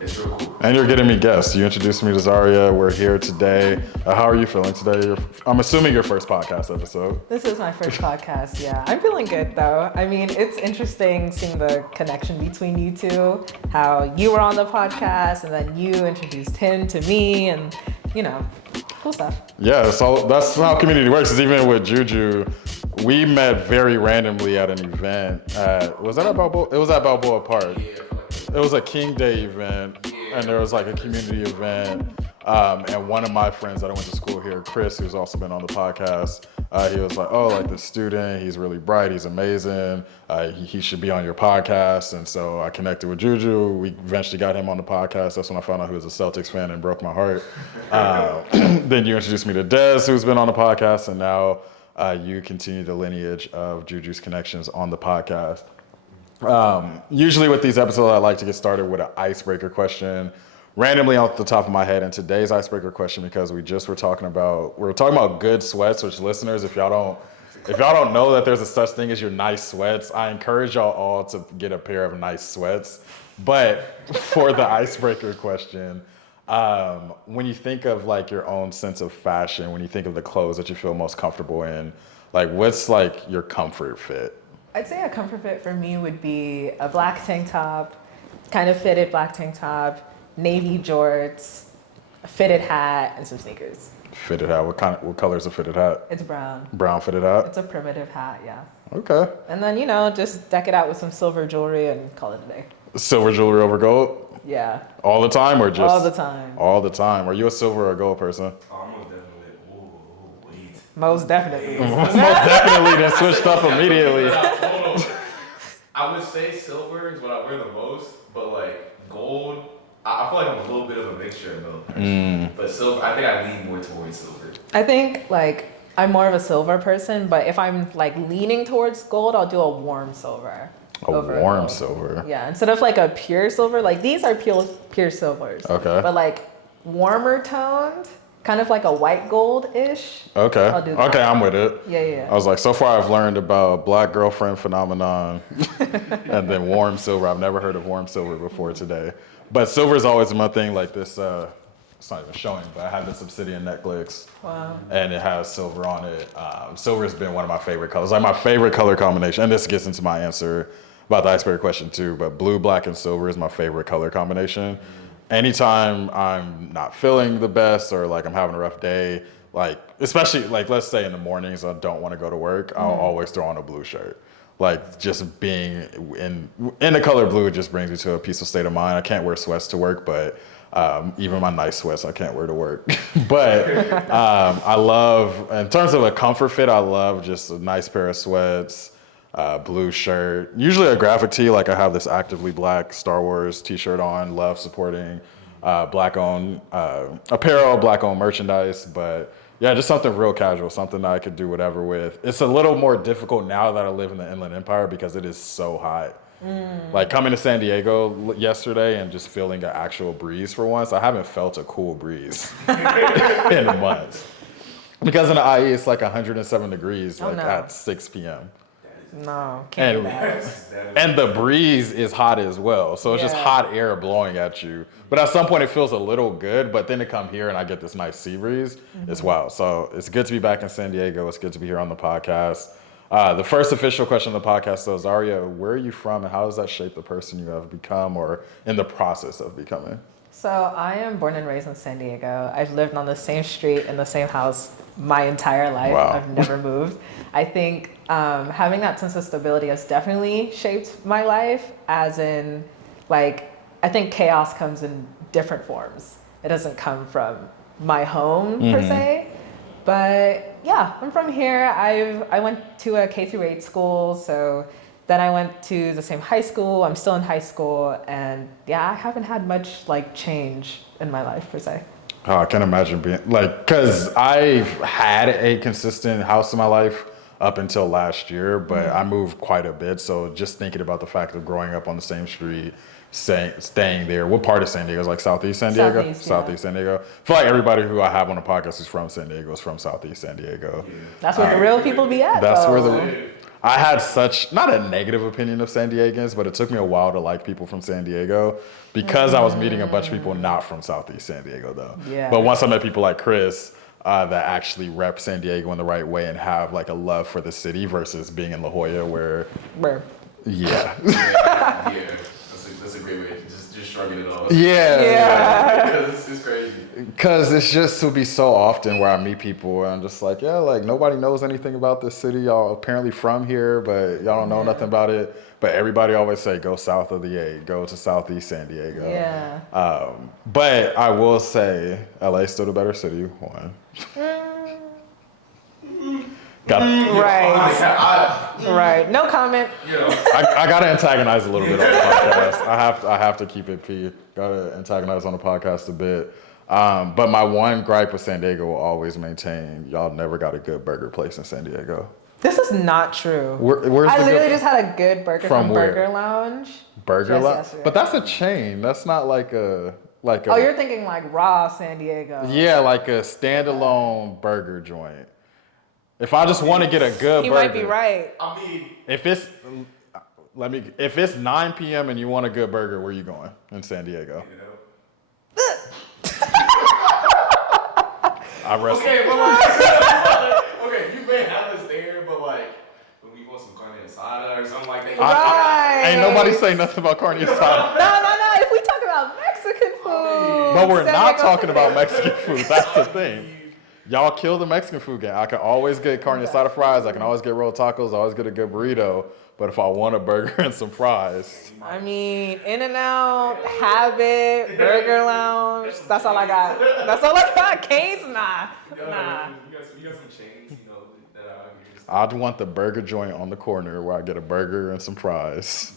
It's real cool. And you're getting me guests. You introduced me to Zaria. We're here today. How are you feeling today? I'm assuming your first podcast episode. This is my first podcast, yeah. I'm feeling good though. I mean, it's interesting seeing the connection between you two, how you were on the podcast and then you introduced him to me and, cool stuff. Yeah, so that's how community works. Is even with Juju, we met very randomly at an event. Was that at Balboa? It was at Balboa Park. It was a King Day event, and there was like a community event. And one of my friends that I went to school here, Chris, who's also been on the podcast, he was like, "Oh, like this student, he's really bright, he's amazing. He should be on your podcast." And so I connected with Juju. We eventually got him on the podcast. That's when I found out he was a Celtics fan and broke my heart. Then you introduced me to Des, who's been on the podcast, and now you continue the lineage of Juju's connections on the podcast. Usually with these episodes, I like to get started with an icebreaker question, randomly off the top of my head. And today's icebreaker question, because we were talking about good sweats, which listeners, if y'all don't know that there's a such thing as your nice sweats, I encourage y'all all to get a pair of nice sweats. But for the icebreaker question, when you think of like your own sense of fashion, when you think of the clothes that you feel most comfortable in, like what's like your comfort fit? I'd say a comfort fit for me would be a black tank top, kind of fitted black tank top, navy jorts, a fitted hat, and some sneakers. Fitted hat. What color is a fitted hat? It's brown. Brown fitted hat? It's a primitive hat, yeah. Okay. And then, just deck it out with some silver jewelry and call it a day. Silver jewelry over gold? Yeah. All the time or just? All the time. All the time. Are you a silver or gold person? Most definitely. Most definitely. Then switched up immediately. I would say silver is what I wear the most, but like gold, I feel like I'm a little bit of a mixture of both. But silver, I think I lean more towards silver. I think I'm more of a silver person, but if I'm leaning towards gold, I'll do a warm silver. Warm silver. Yeah, instead of a pure silver, these are pure silvers. Okay. But warmer toned, kind of like a white gold-ish. Okay. I'll do that. Okay, I'm with it. Yeah. I was like, so far I've learned about black girlfriend phenomenon and then warm silver. I've never heard of warm silver before today. But silver is always my thing, like this, it's not even showing, but I have this obsidian necklace. Wow. And it has silver on it. Silver has been one of my favorite colors, like my favorite color combination. And this gets into my answer about the icebreaker question too, but blue, black, and silver is my favorite color combination. Anytime I'm not feeling the best or I'm having a rough day, especially let's say in the mornings I don't want to go to work, I'll always throw on a blue shirt. Just being in the color blue just brings me to a peaceful state of mind. I can't wear sweats to work, but even my nice sweats I can't wear to work. But I love, in terms of a comfort fit, I love just a nice pair of sweats, blue shirt, usually a graphic tee. I have this actively black Star Wars t-shirt on, love supporting black owned apparel, black owned merchandise. But yeah, just something real casual, something that I could do whatever with. It's a little more difficult now that I live in the Inland Empire because it is so hot. Coming to San Diego yesterday and just feeling an actual breeze for once, I haven't felt a cool breeze in months. Because in the IE, it's 107 degrees at 6 p.m. No, can't do that. And the breeze is hot as well. So it's just hot air blowing at you. But at some point it feels a little good, but then to come here and I get this nice sea breeze, it's wow. So it's good to be back in San Diego. It's good to be here on the podcast. The first official question of the podcast, so Zaria, where are you from and how does that shape the person you have become or in the process of becoming? So I am born and raised in San Diego. I've lived on the same street in the same house my entire life. Wow. I've never moved. I think having that sense of stability has definitely shaped my life, as in, I think chaos comes in different forms. It doesn't come from my home per se. But yeah, I'm from here. I went to a K-8 school, so then I went to the same high school. I'm still in high school, and yeah, I haven't had much change in my life per se. Oh, I can imagine being because I've had a consistent house in my life up until last year, but I moved quite a bit. So just thinking about the fact of growing up on the same street, staying there. What part of San Diego? Is Southeast San Diego? Southeast San Diego. I feel like everybody who I have on the podcast who's from San Diego is from Southeast San Diego. That's where the real people be at. That's where I had such, not a negative opinion of San Diegans, but it took me a while to like people from San Diego because I was meeting a bunch of people not from Southeast San Diego, though. Yeah. But once I met people like Chris that actually rep San Diego in the right way and have like a love for the city versus being in La Jolla where, yeah. Yeah. That's a great way. Just shrugging it off. Yeah. It's crazy. Because it's just to be so often where I meet people and I'm just like, yeah, like nobody knows anything about this city. Y'all apparently from here, but y'all don't know nothing about it. But everybody always say, go south of the 8, go to Southeast San Diego. Yeah. But I will say, LA's still the better city, one. Right. No comment. I gotta antagonize a little bit on the podcast. I have to keep it P. Gotta antagonize on the podcast a bit. But my one gripe with San Diego will always maintain, y'all never got a good burger place in San Diego. This is not true. Where's I the literally good, just had a good burger from Burger Lounge. Burger Lounge? But that's a chain. That's not like a... Oh, you're thinking like raw San Diego. Yeah, like a standalone burger joint. If I just want to get a good burger. You might be right. I mean, if it's 9 p.m. and you want a good burger, where you going in San Diego? I rest. Okay, but like, okay, you may have us there, but like, when we want some carne asada or something like that. Ain't nobody say nothing about carne asada. No. If we talk about Mexican food. But we're not talking about Mexican food. That's the thing. Y'all kill the Mexican food game. I can always get carne asada fries. I can always get rolled tacos. I always get a good burrito. But if I want a burger and some fries. I mean, In-N-Out, Habit, Burger Lounge. That's all I got. Cane's? Nah. You got some chains, that are here. I'd want the burger joint on the corner where I get a burger and some fries.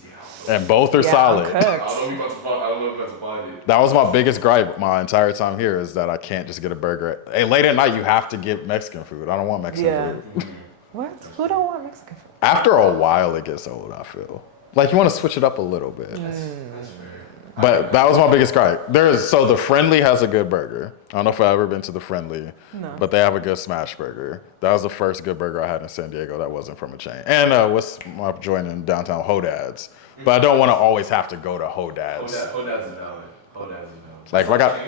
And both are solid. I don't know if that's about it. That was my biggest gripe my entire time here is that I can't just get a burger. Hey, late at night, you have to get Mexican food. I don't want Mexican food. What? Who don't want Mexican food? After a while, it gets old, I feel. Like, you want to switch it up a little bit. That's fair. But that was my biggest gripe. So the Friendly has a good burger. I don't know if I've ever been to the Friendly, but they have a good smash burger. That was the first good burger I had in San Diego that wasn't from a chain. And what's my joint in downtown? Hodad's. But I don't want to always have to go to Hodad's. Hodad's is valid. Like, if I got...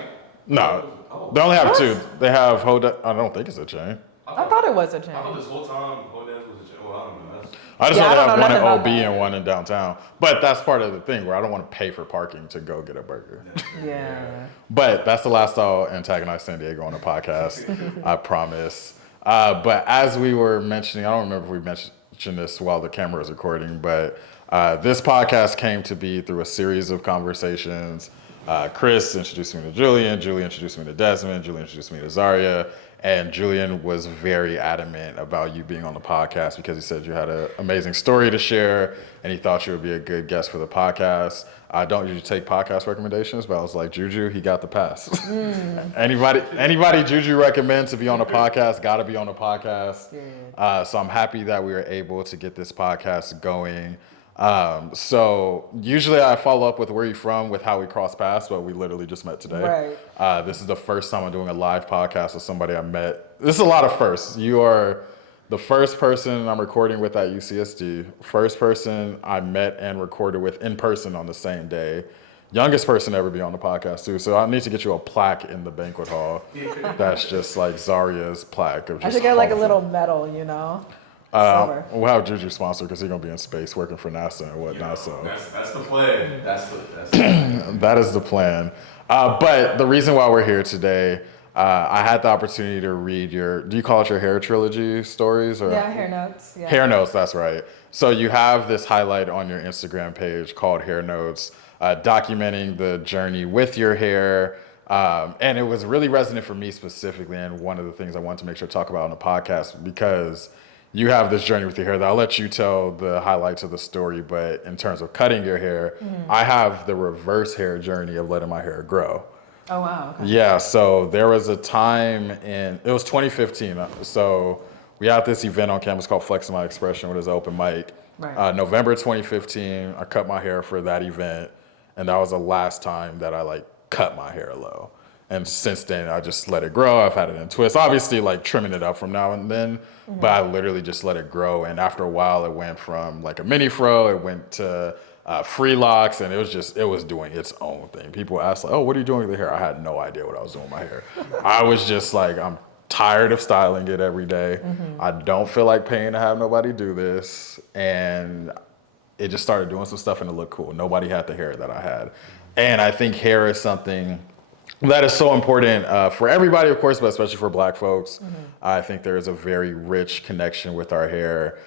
No. They only have two. They have Hodad... I don't think it's a chain. I thought it was a chain. I thought this whole time Hodad's was a chain. Well, I don't know. I just know they have one in OB that. and one in downtown. But that's part of the thing where I don't want to pay for parking to go get a burger. Yeah. But that's the last I'll antagonize San Diego on the podcast. I promise. But as we were mentioning, I don't remember if we mentioned this while the camera was recording, but this podcast came to be through a series of conversations. Chris introduced me to Julian introduced me to Desmond, Julian introduced me to Zaria, and Julian was very adamant about you being on the podcast because he said you had an amazing story to share and he thought you would be a good guest for the podcast. I don't usually take podcast recommendations, but I was like, Juju, he got the pass. Anybody Juju recommends to be on the podcast, got to be on the podcast. So I'm happy that we were able to get this podcast going. So usually I follow up with where you're from with how we cross paths, but we literally just met today. Right. This is the first time I'm doing a live podcast with somebody I met. This is a lot of firsts. You are the first person I'm recording with at UCSD, first person I met and recorded with in person on the same day, youngest person to ever be on the podcast too. So I need to get you a plaque in the Banquet Hall. That's just like Zaria's plaque. Of just I should get like a awful. little medal, We'll have Juju sponsor because he's gonna be in space working for NASA and whatnot. So that's the plan. That's the that is the plan. But the reason why we're here today, I had the opportunity to read do you call it your hair trilogy stories? Or? Yeah, hair notes. Yeah. Hair notes, that's right. So you have this highlight on your Instagram page called Hair Notes, documenting the journey with your hair. And it was really resonant for me specifically, and one of the things I wanted to make sure to talk about on the podcast because you have this journey with your hair that I'll let you tell the highlights of the story, but in terms of cutting your hair, I have the reverse hair journey of letting my hair grow. Oh, wow. Okay. Yeah, so there was a time it was 2015. So we had this event on campus called Flexing My Expression, which is an open mic. Right. November 2015, I cut my hair for that event, and that was the last time that I cut my hair low. And since then, I just let it grow. I've had it in twists, obviously like trimming it up from now and then, but I literally just let it grow. And after a while, it went from like a mini fro, it went to free locks, and it was doing its own thing. People asked like, oh, what are you doing with the hair? I had no idea what I was doing with my hair. I was just like, I'm tired of styling it every day. I don't feel like paying to have nobody do this. And it just started doing some stuff and it looked cool. Nobody had the hair that I had. And I think hair is something that is so important for everybody, of course, but especially for Black folks. I think there is a very rich connection with our hair.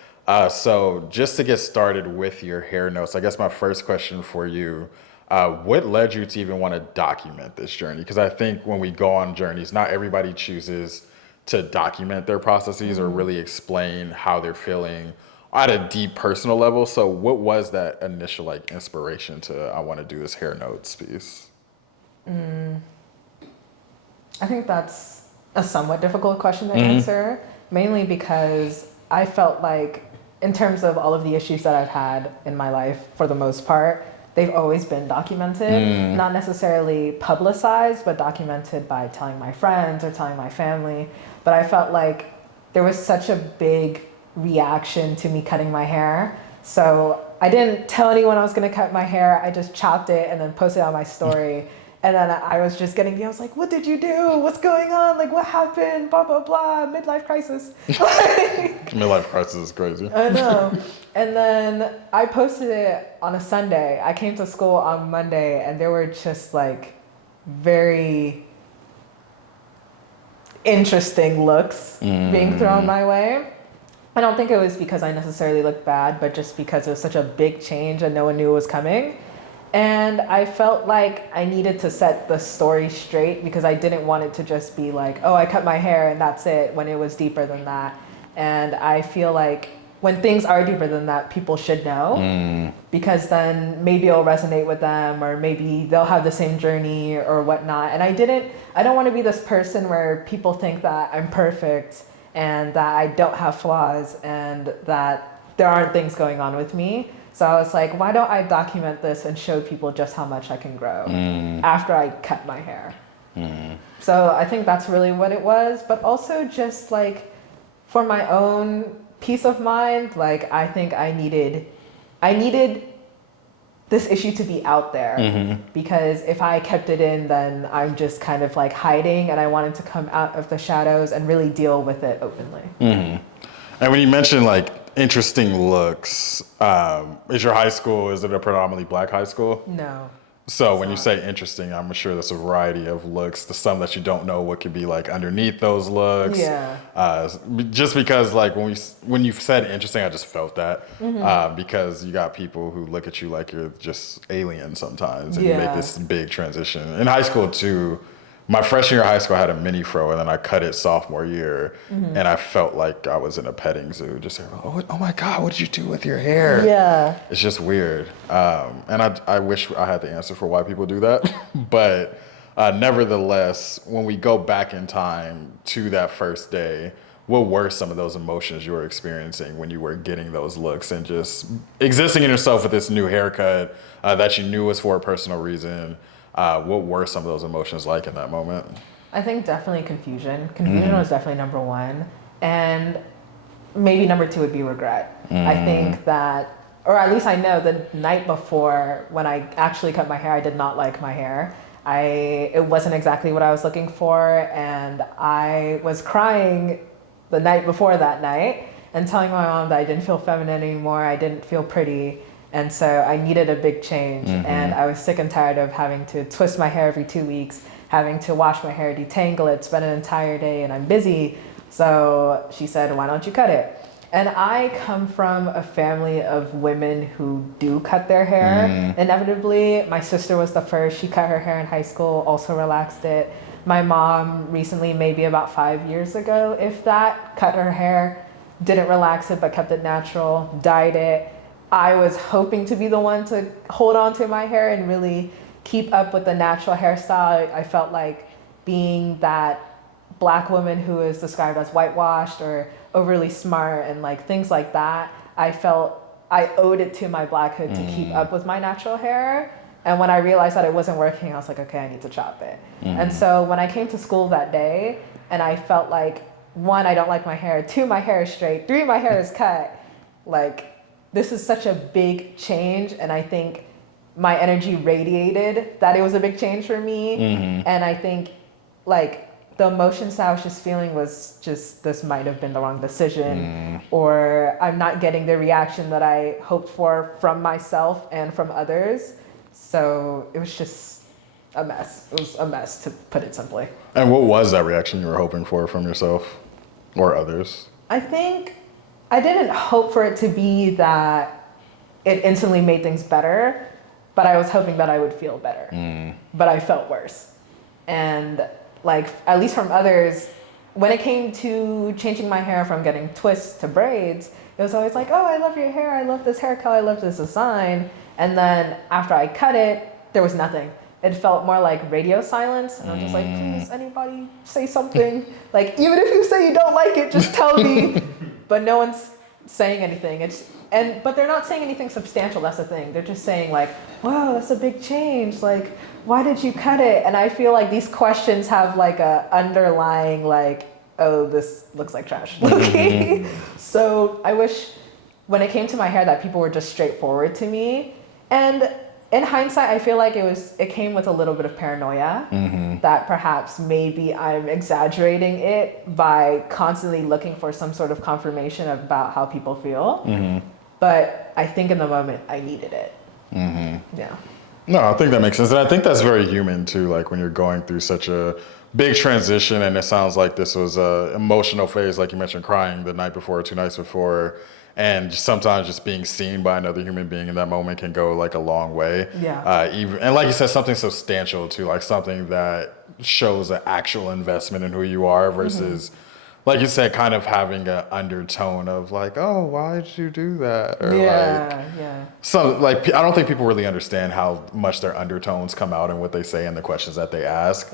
So just to get started with your hair notes, I guess my first question for you, what led you to even want to document this journey? Because I think when we go on journeys, not everybody chooses to document their processes or really explain how they're feeling at a deep personal level. So what was that initial like inspiration to, I want to do this hair notes piece? I think that's a somewhat difficult question to answer, mainly because I felt like, in terms of all of the issues that I've had in my life, for the most part, they've always been documented, not necessarily publicized, but documented by telling my friends or telling my family. But I felt like there was such a big reaction to me cutting my hair. So I didn't tell anyone I was gonna cut my hair. I just chopped it and then posted it on my story. And then I was just getting, I was like, what did you do? What's going on? Like, what happened? Blah, blah, blah. Midlife crisis. Midlife crisis is crazy. I know. And then I posted it on a Sunday. I came to school on Monday and there were just like very interesting looks being thrown my way. I don't think it was because I necessarily looked bad, but just because it was such a big change and no one knew it was coming. And I felt like I needed to set the story straight because I didn't want it to just be like, oh, I cut my hair and that's it, when it was deeper than that. And I feel like when things are deeper than that, people should know, because then maybe it'll resonate with them, or maybe they'll have the same journey or whatnot. And I don't want to be this person where people think that I'm perfect and that I don't have flaws and that there aren't things going on with me. So I was like, why don't I document this and show people just how much I can grow after I cut my hair? So I think that's really what it was, but also just like for my own peace of mind, like I think I needed this issue to be out there, because if I kept it in, then I'm just kind of like hiding, and I wanted to come out of the shadows and really deal with it openly. And when you mention like interesting looks, is your high school, is it a predominantly Black high school? No. So when you say interesting, I'm sure there's a variety of looks. The some that you don't know what could be like underneath those looks. Yeah. Just because like when you said interesting, I just felt that because you got people who look at you like you're just alien sometimes, and you make this big transition. In high school too, my freshman year of high school, I had a mini fro, and then I cut it sophomore year, and I felt like I was in a petting zoo. Just like, oh my God, what did you do with your hair? Yeah. It's just weird. And I wish I had the answer for why people do that. But nevertheless, when we go back in time to that first day, what were some of those emotions you were experiencing when you were getting those looks and just existing in yourself with this new haircut that you knew was for a personal reason? What were some of those emotions like in that moment? I think definitely confusion. Confusion was definitely number one. And maybe number two would be regret. I think that, or at least I know the night before when I actually cut my hair, I did not like my hair. It wasn't exactly what I was looking for. And I was crying the night before that night and telling my mom that I didn't feel feminine anymore. I didn't feel pretty. And so I needed a big change, and I was sick and tired of having to twist my hair every 2 weeks, having to wash my hair, detangle it, spend an entire day, and I'm busy. So she said, why don't you cut it? And I come from a family of women who do cut their hair inevitably. My sister was the first. She cut her hair in high school, also relaxed it. My mom recently, maybe about 5 years ago, if that, cut her hair, didn't relax it, but kept it natural, dyed it. I was hoping to be the one to hold on to my hair and really keep up with the natural hairstyle. I felt like being that Black woman who is described as whitewashed or overly smart and like things like that, I felt I owed it to my Blackhood to keep up with my natural hair. And when I realized that it wasn't working, I was like, okay, I need to chop it. And so when I came to school that day and I felt like, one, I don't like my hair, two, my hair is straight, three, my hair is cut, like, this is such a big change. And I think my energy radiated that it was a big change for me. And I think like the emotions I was just feeling was just, this might have been the wrong decision, or I'm not getting the reaction that I hoped for from myself and from others. So it was just a mess. It was a mess, to put it simply. And what was that reaction you were hoping for from yourself or others? I think I didn't hope for it to be that it instantly made things better, but I was hoping that I would feel better. But I felt worse. And like, at least from others, when it came to changing my hair from getting twists to braids, it was always like, oh, I love your hair. I love this haircut. I love this design. And then after I cut it, there was nothing. It felt more like radio silence. And I'm just like, please, anybody say something. Like, even if you say you don't like it, just tell me. But no one's saying anything. But they're not saying anything substantial. That's the thing. They're just saying like, wow, that's a big change. Like, why did you cut it? And I feel like these questions have like a underlying like, oh, this looks like trash. So I wish when it came to my hair that people were just straightforward to me. And in hindsight, I feel like it came with a little bit of paranoia, that perhaps maybe I'm exaggerating it by constantly looking for some sort of confirmation about how people feel. But I think in the moment I needed it. Yeah. No, I think that makes sense. And I think that's very human too, like when you're going through such a big transition, and it sounds like this was a emotional phase, like you mentioned, crying the night before, 2 nights before. And sometimes just being seen by another human being in that moment can go like a long way. Yeah. And like you said, something substantial too, like something that shows an actual investment in who you are versus, like you said, kind of having an undertone of like, oh, why did you do that? Or I don't think people really understand how much their undertones come out in what they say and the questions that they ask.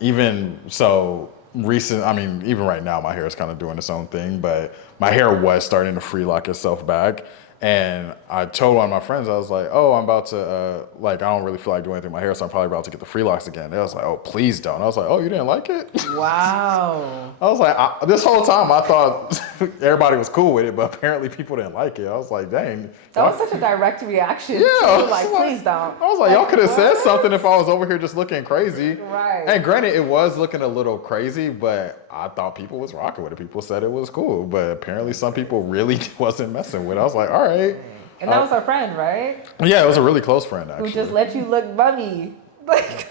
Even so, even right now, my hair is kind of doing its own thing, but my hair was starting to free lock itself back. And I told one of my friends, I was like, oh, I'm about to, I don't really feel like doing anything with my hair, so I'm probably about to get the free locks again. They was like, oh, please don't. I was like, oh, you didn't like it? Wow. I was like, this whole time I thought everybody was cool with it, but apparently people didn't like it. I was like, dang. That was such a direct reaction. Yeah. Too. Like, please don't. I was like, y'all could have said something if I was over here just looking crazy. Right. And granted, it was looking a little crazy, but I thought people was rocking with it. People said it was cool, but apparently some people really wasn't messing with it. I was like, all right. And that was our friend, right? Yeah, it was a really close friend, actually. Who just let you look bummy. Like,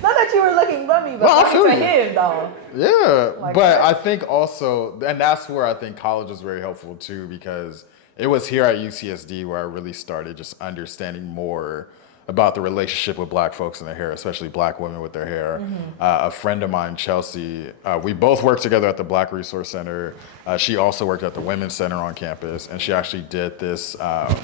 not that you were looking bummy, but No, I feel to you. him, though. Yeah, Like but that. I think also, and that's where I think college was very helpful too, because it was here at UCSD where I really started just understanding more about the relationship with black folks and their hair, especially black women with their hair. A friend of mine, Chelsea, we both worked together at the Black Resource Center. She also worked at the Women's Center on campus, and she actually did this, I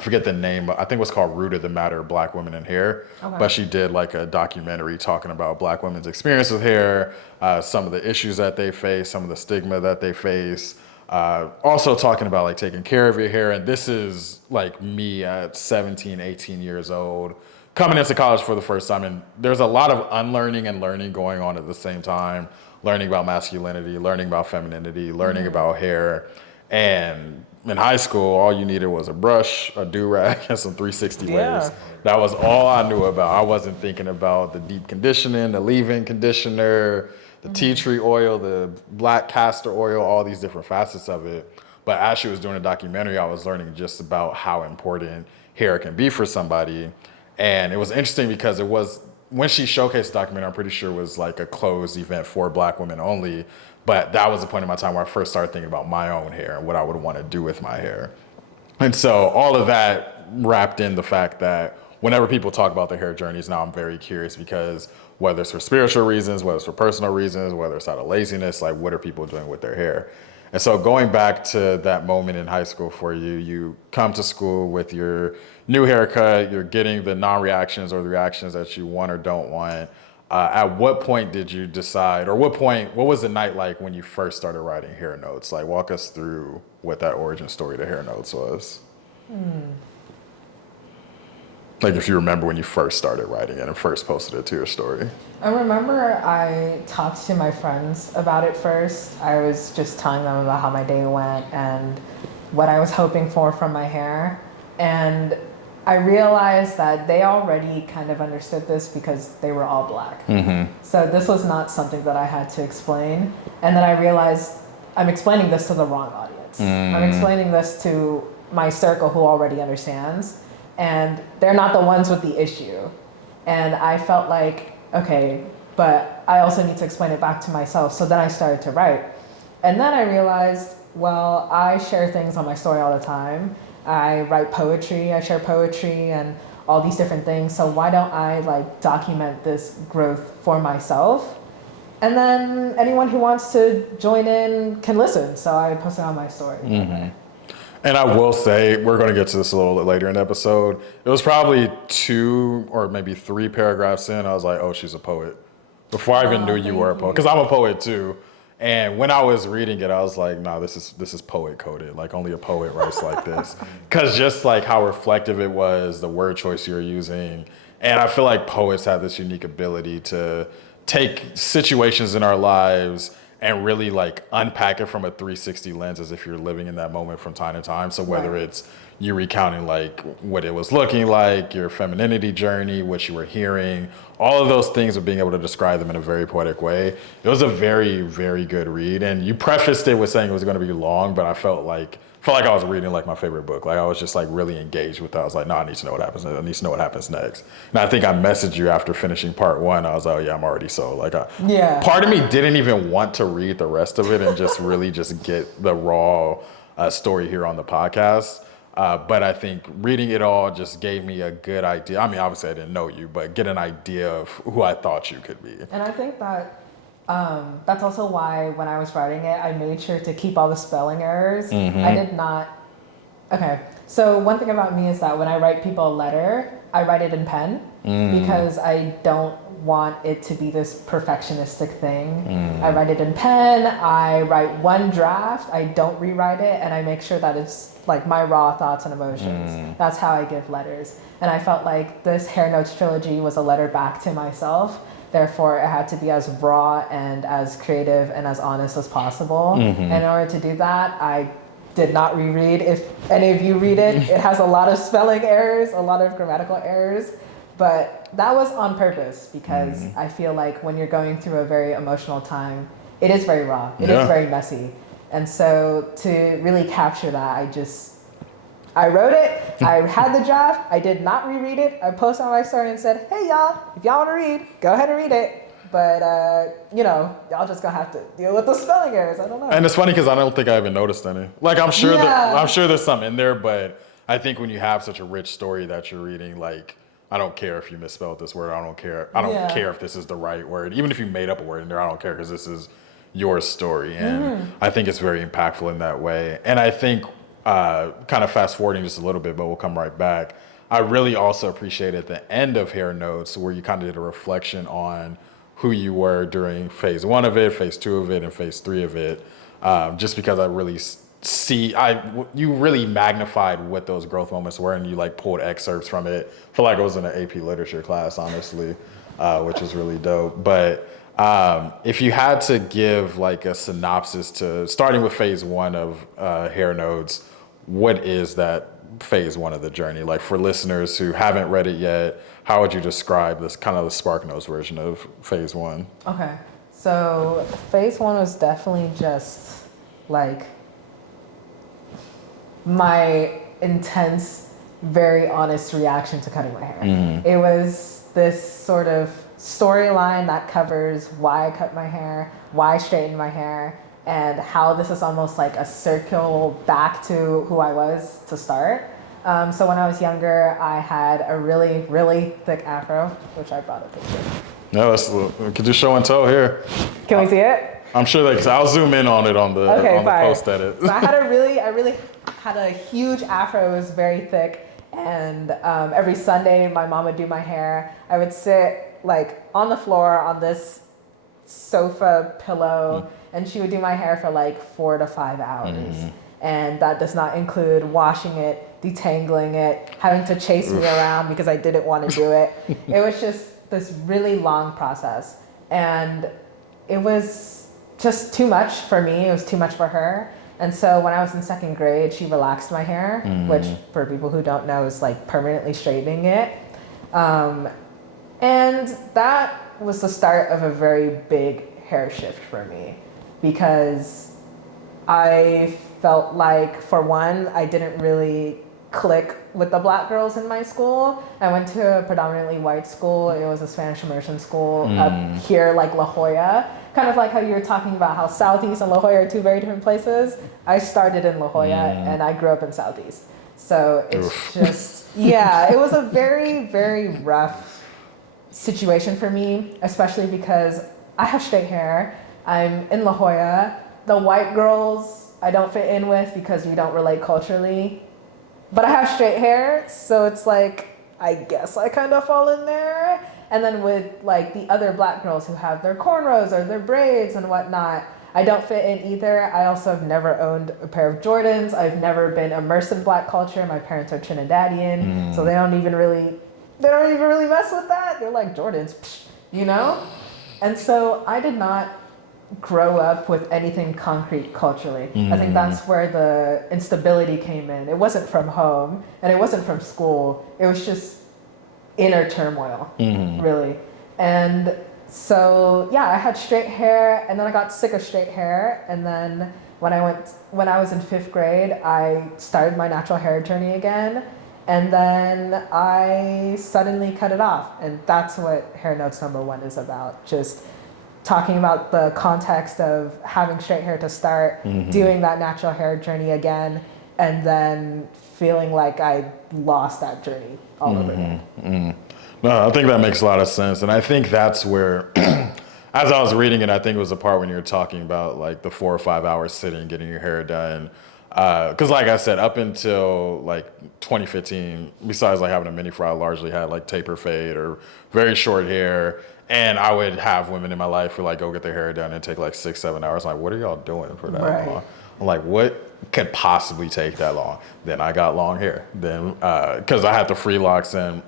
forget the name, but I think it was called Rooted: The Matter of Black Women in Hair. Okay. But she did like a documentary talking about black women's experience with hair, some of the issues that they face, some of the stigma that they face. Also talking about like taking care of your hair. And this is like me at 17, 18 years old, coming into college for the first time. And there's a lot of unlearning and learning going on at the same time, learning about masculinity, learning about femininity, learning about hair. And in high school, all you needed was a brush, a do-rag, and some 360 waves. That was all I knew about. I wasn't thinking about the deep conditioning, the leave-in conditioner, the tea tree oil, the black castor oil, all these different facets of it. But as she was doing a documentary, I was learning just about how important hair can be for somebody. And it was interesting because it was, when she showcased the documentary, I'm pretty sure it was like a closed event for black women only. But that was the point in my time where I first started thinking about my own hair and what I would want to do with my hair. And so all of that wrapped in the fact that whenever people talk about their hair journeys, now I'm very curious, because whether it's for spiritual reasons, whether it's for personal reasons, whether it's out of laziness, like what are people doing with their hair? And so going back to that moment in high school for you, you come to school with your new haircut, you're getting the non-reactions or the reactions that you want or don't want. At what point did you decide, or what was the night like when you first started writing hair notes? Like, walk us through what that origin story to hair notes was. Like if you remember when you first started writing it and first posted it to your story. I remember I talked to my friends about it first. I was just telling them about how my day went and what I was hoping for from my hair. And I realized that they already kind of understood this because they were all Black. So this was not something that I had to explain. And then I realized I'm explaining this to the wrong audience. I'm explaining this to my circle who already understands. And they're not the ones with the issue. And I felt like, okay, but I also need to explain it back to myself. So then I started to write. And then I realized, well, I share things on my story all the time. I write poetry, I share poetry and all these different things. So why don't I like document this growth for myself? And then anyone who wants to join in can listen. So I post it on my story. And I will say, we're going to get to this a little bit later in the episode. It was probably 2 or maybe 3 paragraphs in, I was like, oh, she's a poet. Before I even knew you were a poet. Because I'm a poet too. And when I was reading it, I was like, no, this is poet coded. Like only a poet writes like this. Because just like how reflective it was, the word choice you're using. And I feel like poets have this unique ability to take situations in our lives and really like unpack it from a 360 lens as if you're living in that moment from time to time. So whether it's you recounting like what it was looking like, your femininity journey, what you were hearing, all of those things of being able to describe them in a very poetic way. It was a very, very good read. And you prefaced it with saying it was going to be long, but I felt like I was reading like my favorite book. Like I was just like really engaged with it. I was like, no, I need to know what happens next. I need to know what happens next. And I think I messaged you after finishing part 1. I was like, oh yeah, I'm already sold. Like part of me didn't even want to read the rest of it and just really just get the raw story here on the podcast. But I think reading it all just gave me a good idea. I mean, obviously I didn't know you, but get an idea of who I thought you could be. And I think that that's also why when I was writing it, I made sure to keep all the spelling errors. I did not. Okay, so one thing about me is that when I write people a letter, I write it in pen because I don't want it to be this perfectionistic thing. I write it in pen, I write one draft, I don't rewrite it, and I make sure that it's like my raw thoughts and emotions. That's how I give letters. And I felt like this Hair Notes trilogy was a letter back to myself. Therefore, it had to be as raw and as creative and as honest as possible. And in order to do that, I did not reread. If any of you read it, it has a lot of spelling errors, a lot of grammatical errors. But that was on purpose because I feel like when you're going through a very emotional time, it is very raw. It is very messy. And so to really capture that, I wrote it, I had the draft, I did not reread it. I posted on my story and said, hey y'all, if y'all want to read, go ahead and read it. But, y'all just gonna have to deal with the spelling errors. I don't know. And it's funny because I don't think I even noticed any. Like I'm sure there's some in there, but I think when you have such a rich story that you're reading, like I don't care if you misspelled this word. I don't care. I don't care if this is the right word. Even if you made up a word in there, I don't care because this is your story. And I think it's very impactful in that way. And I think kind of fast forwarding just a little bit, but we'll come right back. I really also appreciate at the end of Hair Notes where you kind of did a reflection on who you were during phase 1 of it, phase 2 of it, and phase 3 of it. Just because I really you really magnified what those growth moments were, and you like pulled excerpts from it. I feel like it was in an AP literature class, honestly, which was really dope. But if you had to give like a synopsis to starting with phase 1 of Hair Notes, what is that phase 1 of the journey? Like for listeners who haven't read it yet, how would you describe this kind of the Spark Notes version of phase 1? Okay, so phase 1 was definitely just like my intense, very honest reaction to cutting my hair. It was this sort of storyline that covers why I cut my hair, why I straightened my hair, and how this is almost like a circle back to who I was to start. So when I was younger, I had a really, really thick afro, which I brought a picture. No, could you show and tell here? Can we see it? I'm sure that I'll zoom in on it on the post edit. So I really had a huge afro. It was very thick, and every Sunday my mom would do my hair. I would sit like on the floor on this sofa pillow, and she would do my hair for like 4 to 5 hours. And that does not include washing it, detangling it, having to chase me around because I didn't want to do it. It was just this really long process. And it was just too much for me. It was too much for her. And so when I was in second grade, she relaxed my hair, which for people who don't know is like permanently straightening it. And that was the start of a very big hair shift for me because I felt like, for one, I didn't really click with the black girls in my school. I went to a predominantly white school. It was a Spanish immersion school up here, like La Jolla. Kind of like how you were talking about how Southeast and La Jolla are two very different places. I started in La Jolla and I grew up in Southeast. So it's just, yeah, it was a very, very rough situation for me, especially because I have straight hair. I'm in La Jolla. The white girls I don't fit in with because we don't relate culturally. But I have straight hair, so it's like, I guess I kind of fall in there. And then with like the other black girls who have their cornrows or their braids and whatnot, I don't fit in either. I also have never owned a pair of Jordans. I've never been immersed in black culture. My parents are Trinidadian, so they don't even really mess with that. They're like, Jordans, psh, you know? And so I did not grow up with anything concrete culturally. I think that's where the instability came in. It wasn't from home and it wasn't from school. It was just inner turmoil, really. And so, yeah, I had straight hair and then I got sick of straight hair. And then when I was in 5th grade, I started my natural hair journey again. And then I suddenly cut it off. And that's what Hair Notes #1 is about. Just talking about the context of having straight hair to start, doing that natural hair journey again, and then feeling like I lost that journey all over again. No, I think that makes a lot of sense. And I think that's where, as I was reading it, I think it was the part when you were talking about like the 4 or 5 hours sitting, getting your hair done. Because like I said, up until like 2015, besides like having a mini fro, I largely had like taper fade or very short hair. And I would have women in my life who like go get their hair done and take like 6-7 hours. I'm like, what are y'all doing for that long? I'm like, what could possibly take that long? Then I got long hair. Then, because I had the free locks and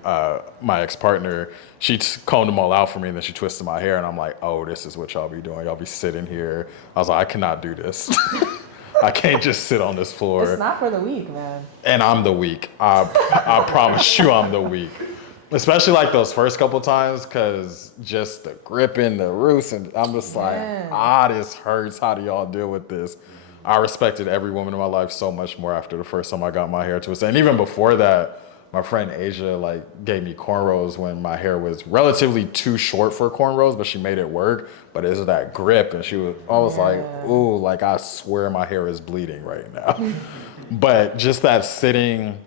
my ex-partner, she combed them all out for me and then she twisted my hair and I'm like, oh, this is what y'all be doing. Y'all be sitting here. I was like, I cannot do this. I can't just sit on this floor. It's not for the weak, man. And I'm the weak. I promise you I'm the weak. Especially like those first couple times, because just the gripping, the roots, and I'm just like, this hurts. How do y'all deal with this? I respected every woman in my life so much more after the first time I got my hair twisted. And even before that, my friend Asia like gave me cornrows when my hair was relatively too short for cornrows, but she made it work. But it was that grip, and I was like, ooh, like I swear my hair is bleeding right now. But just that sitting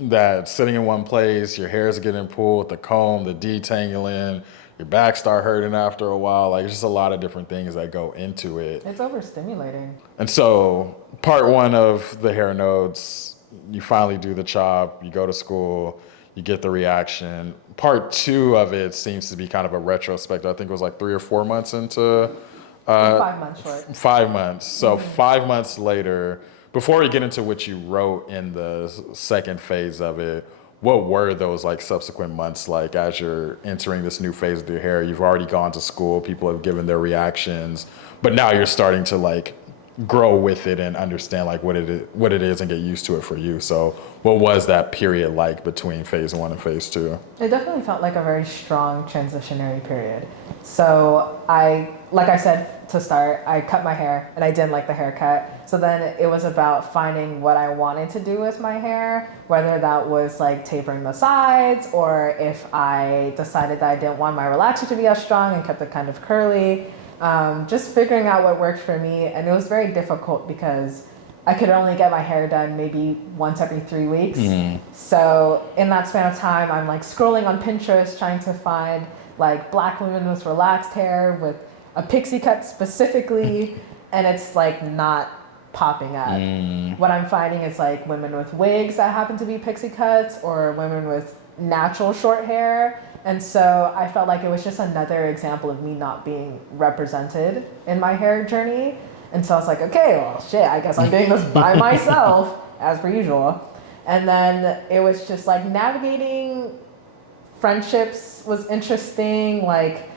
in one place, your hair's getting pulled, the comb, the detangling, your back start hurting after a while. Like, just a lot of different things that go into it. It's overstimulating. And so part 1 of the Hair Notes, you finally do the chop, you go to school, you get the reaction. Part 2 of it seems to be kind of a retrospective. I think it was like 3 or 4 months into... 5 months short. 5 months. So 5 months later, before we get into what you wrote in the second phase of it, what were those like subsequent months like as you're entering this new phase of your hair? You've already gone to school, people have given their reactions, but now you're starting to like grow with it and understand like what it is and get used to it for you. So what was that period like between phase 1 and phase 2? It definitely felt like a very strong transitionary period. So like I said to start, I cut my hair and I didn't like the haircut. So then it was about finding what I wanted to do with my hair, whether that was like tapering the sides or if I decided that I didn't want my relaxer to be as strong and kept it kind of curly. Just figuring out what worked for me. And it was very difficult because I could only get my hair done maybe once every 3 weeks. So in that span of time, I'm like scrolling on Pinterest trying to find like black women with relaxed hair with a pixie cut specifically, and it's like not popping up. What I'm finding is like women with wigs that happen to be pixie cuts or women with natural short hair. And so I felt like it was just another example of me not being represented in my hair journey. And so I was like, okay, well, shit, I guess I'm doing this by myself, as per usual. And then it was just like navigating friendships was interesting. Like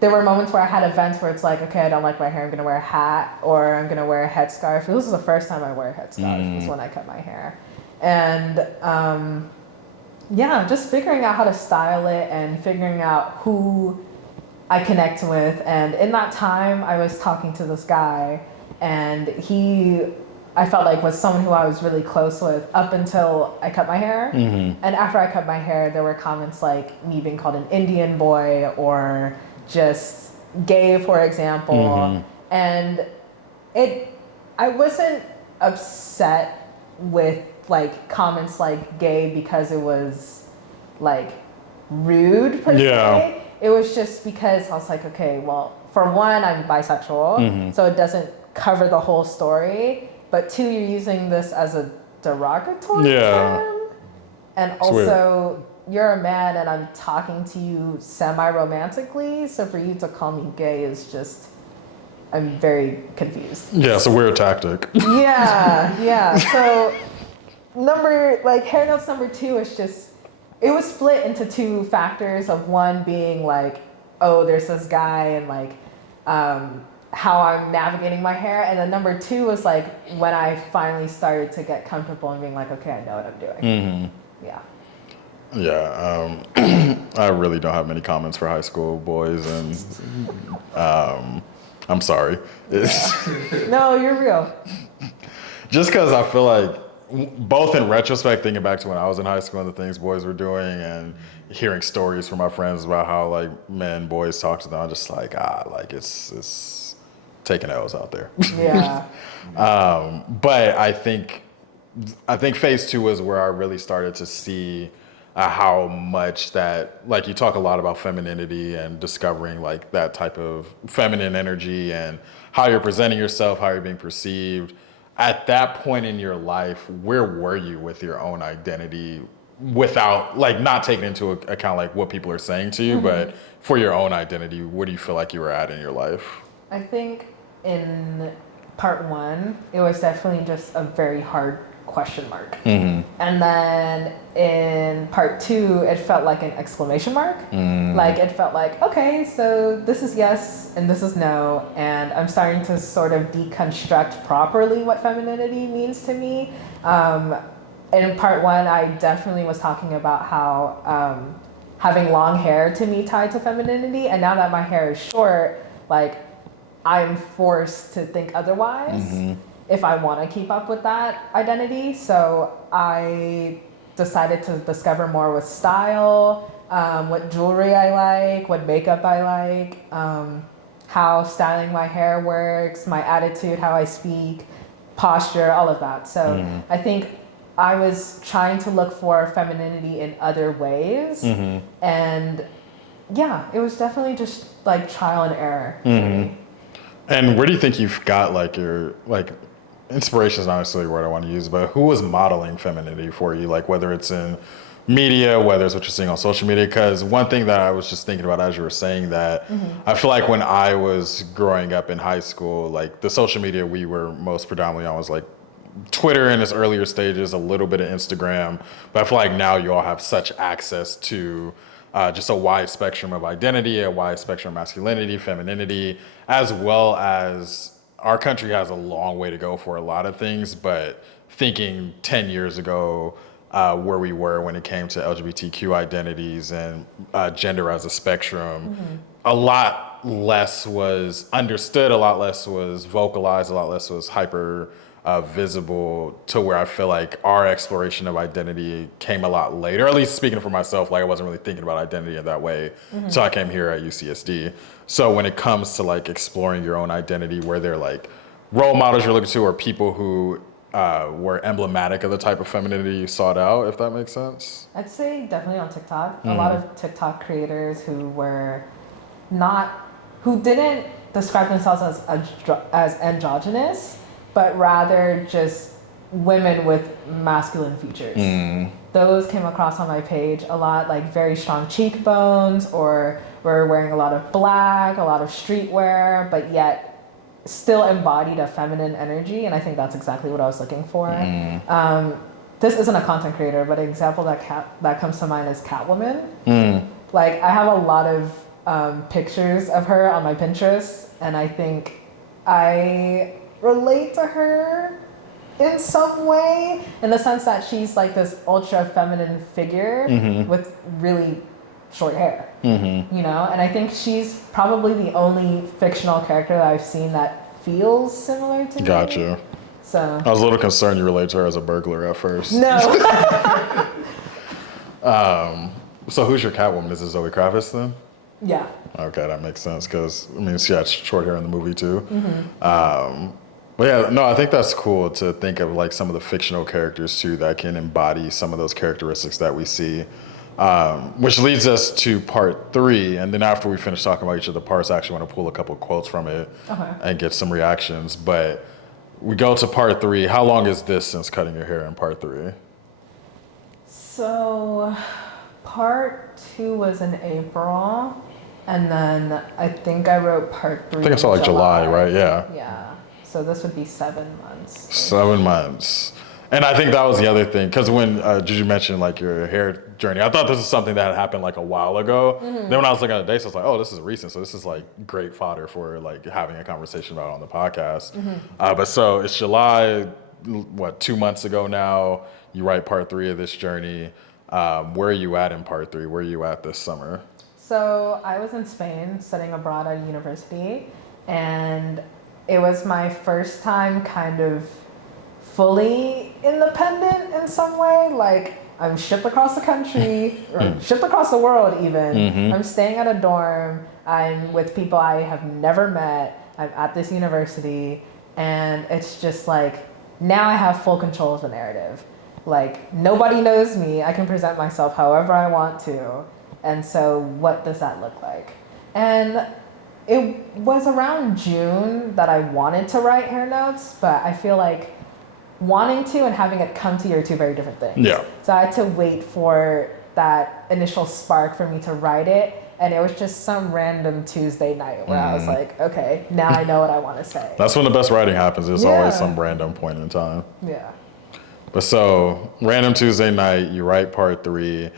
there were moments where I had events where it's like, okay, I don't like my hair, I'm gonna wear a hat or I'm gonna wear a headscarf. This was the first time I wore a headscarf, was when I cut my hair. And yeah, just figuring out how to style it and figuring out who I connect with. And in that time, I was talking to this guy, and I felt like was someone who I was really close with up until I cut my hair. And after I cut my hair, there were comments like me being called an Indian boy or just gay, for example. And I wasn't upset with like comments like gay because it was like rude per se. It was just because I was like, okay, well, for one, I'm bisexual, so it doesn't cover the whole story. But two, you're using this as a derogatory term. And also, you're a man and I'm talking to you semi-romantically. So for you to call me gay is just, I'm very confused. Yeah, it's a weird tactic. Yeah. So hair notes number 2 is just, it was split into 2 factors of one being like, oh, there's this guy and like, how I'm navigating my hair. And then number 2 was like when I finally started to get comfortable and being like, okay, I know what I'm doing. Yeah, I really don't have many comments for high school boys, and I'm sorry. No, you're real. Just because I feel like, both in retrospect, thinking back to when I was in high school and the things boys were doing, and hearing stories from my friends about how like boys talk to them, I'm just like, like it's taking L's out there. Yeah. But I think phase 2 was where I really started to see how much that, like, you talk a lot about femininity and discovering like that type of feminine energy and how you're presenting yourself, how you're being perceived. At that point in your life, where were you with your own identity without, like, not taking into account like what people are saying to you, but for your own identity, where do you feel like you were at in your life? I think in part 1, it was definitely just a very hard question mark. And then in part 2, it felt like an exclamation mark. Like it felt like, okay, so this is yes and this is no. And I'm starting to sort of deconstruct properly what femininity means to me. And in part 1, I definitely was talking about how having long hair to me tied to femininity. And now that my hair is short, like I'm forced to think otherwise if I want to keep up with that identity. So I decided to discover more with style, what jewelry I like, what makeup I like, how styling my hair works, my attitude, how I speak, posture, all of that. So I think I was trying to look for femininity in other ways. And yeah, it was definitely just like trial and error for me. And where do you think you've got like your, like, inspiration is not necessarily the word I want to use, but who was modeling femininity for you? Like whether it's in media, whether it's what you're seeing on social media. Because one thing that I was just thinking about as you were saying that, I feel like when I was growing up in high school, like the social media we were most predominantly on was like Twitter in its earlier stages, a little bit of Instagram. But I feel like now you all have such access to just a wide spectrum of identity, a wide spectrum of masculinity, femininity, as well as our country has a long way to go for a lot of things. But thinking 10 years ago, where we were when it came to LGBTQ identities and gender as a spectrum, a lot less was understood, a lot less was vocalized, a lot less was hyper visible, to where I feel like our exploration of identity came a lot later. At least speaking for myself, like I wasn't really thinking about identity in that way. So I came here at UCSD. So when it comes to like exploring your own identity, where they're like role models you're looking to, or people who were emblematic of the type of femininity you sought out, if that makes sense? I'd say definitely on TikTok. A lot of TikTok creators who didn't describe themselves as androgynous, but rather just women with masculine features. Those came across on my page a lot, like very strong cheekbones, or were wearing a lot of black, a lot of streetwear, but yet still embodied a feminine energy. And I think that's exactly what I was looking for. this isn't a content creator, but an example that comes to mind is Catwoman. Like, I have a lot of pictures of her on my Pinterest, and I think I relate to her in some way, in the sense that she's like this ultra feminine figure with really short hair, you know? And I think she's probably the only fictional character that I've seen that feels similar to me. Gotcha. So I was a little concerned you relate to her as a burglar at first. no. So who's your Catwoman? Is it Zoe Kravitz then? Yeah. Okay, that makes sense because I mean she had short hair in the movie too. But yeah, no, I think that's cool to think of like some of the fictional characters too that can embody some of those characteristics that we see. Which leads us to part 3, and then after we finish talking about each of the parts, I actually want to pull a couple quotes from it and get some reactions. But we go to part 3. How long is this since cutting your hair in part 3? So part 2 was in April, and then I think I wrote part 3. I think it's all like July, right? Yeah. Yeah. So this would be 7 months. 7 months. And I think that was the other thing, because when Juju mentioned like your hair journey, I thought this was something that had happened like a while ago. Then when I was looking at the dates, I was like, oh, this is recent. So this is like great fodder for like having a conversation about it on the podcast. But so it's July, 2 months ago now, you write part 3 of this journey. Where are you at in part 3? Where are you at this summer? So I was in Spain studying abroad at a university, and it was my first time kind of fully independent in some way. Like, I'm shipped across the country, or shipped across the world even. I'm staying at a dorm. I'm with people I have never met. I'm at this university. And it's just like, now I have full control of the narrative. Like, nobody knows me. I can present myself however I want to. And so what does that look like? And it was around June that I wanted to write hair notes, but I feel like wanting to and having it come to you are two very different things. Yeah. So I had to wait for that initial spark for me to write it. And it was just some random Tuesday night where I was like, okay, now I know what I want to say. That's when the best writing happens. There's always some random point in time. Yeah. But so, random Tuesday night, you write part 3.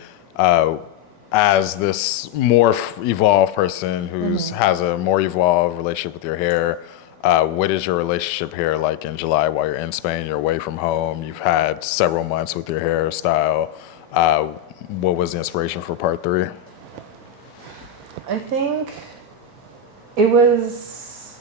As this more evolved person who has a more evolved relationship with your hair, what is your relationship here like in July while you're in Spain? You're away from home. You've had several months with your hairstyle. What was the inspiration for part 3? I think it was,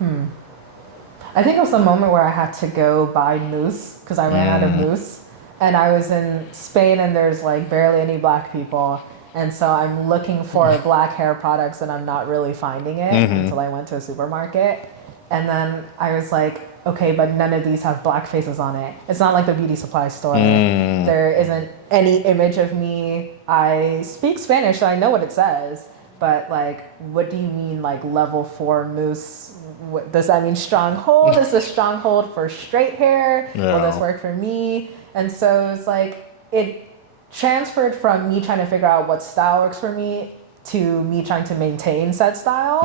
I think it was the moment where I had to go buy mousse because I ran out of mousse. And I was in Spain and there's like barely any black people. And so I'm looking for black hair products and I'm not really finding it until I went to a supermarket. And then I was like, okay, but none of these have black faces on it. It's not like the beauty supply store. There isn't any image of me. I speak Spanish, so I know what it says. But like, what do you mean like level 4 mousse? Does that mean strong hold? Is this strong hold for straight hair? Will this work for me? And so it's like, it transferred from me trying to figure out what style works for me to me trying to maintain said style.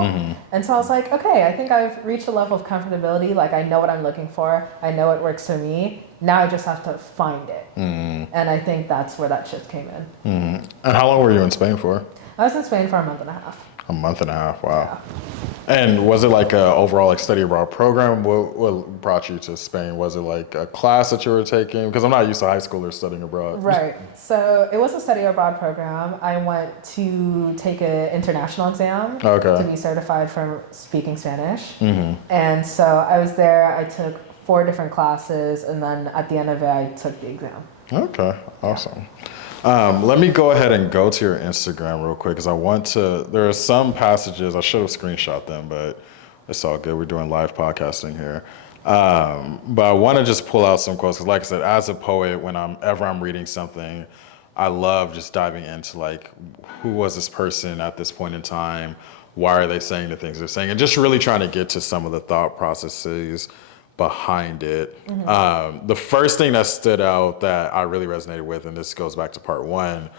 And so I was like, okay, I think I've reached a level of comfortability. Like, I know what I'm looking for. I know it works for me. Now I just have to find it. And I think that's where that shift came in. And how long were you in Spain for? I was in Spain for a month and a half. A month and a half, wow. Yeah. And was it like a overall like study abroad program? What brought you to Spain? Was it like a class that you were taking? Because I'm not used to high schoolers studying abroad. Right. So it was a study abroad program. I went to take an international exam to be certified for speaking Spanish. And so I was there. I took 4 different classes, and then at the end of it, I took the exam. Okay, awesome. Let me go ahead and go to your Instagram real quick because I want to, there are some passages, I should have screenshot them, but it's all good. We're doing live podcasting here. But I want to just pull out some quotes because like I said, as a poet, whenever I'm reading something, I love just diving into like, who was this person at this point in time? Why are they saying the things they're saying? And just really trying to get to some of the thought processes behind it. The first thing that stood out that I really resonated with, and this goes back to part 1,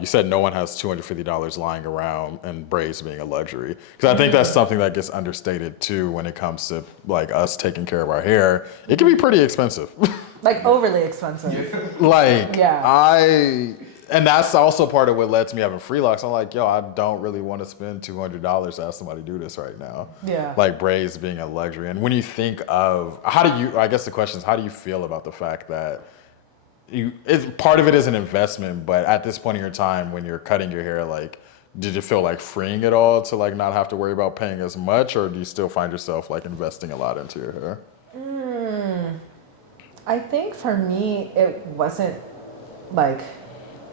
you said no one has $250 lying around and braids being a luxury. Because I think that's something that gets understated too when it comes to like us taking care of our hair. It can be pretty expensive. Like overly expensive. Like, Yeah. and that's also part of what led to me having free locks. I'm like, yo, I don't really want to spend $200 to have somebody do this right now. Yeah. Like braids being a luxury. And when you think of, I guess the question is, how do you feel about the fact that part of it is an investment, but at this point in your time when you're cutting your hair, like, did it feel like freeing it all to like not have to worry about paying as much, or do you still find yourself like investing a lot into your hair? I think for me, it wasn't like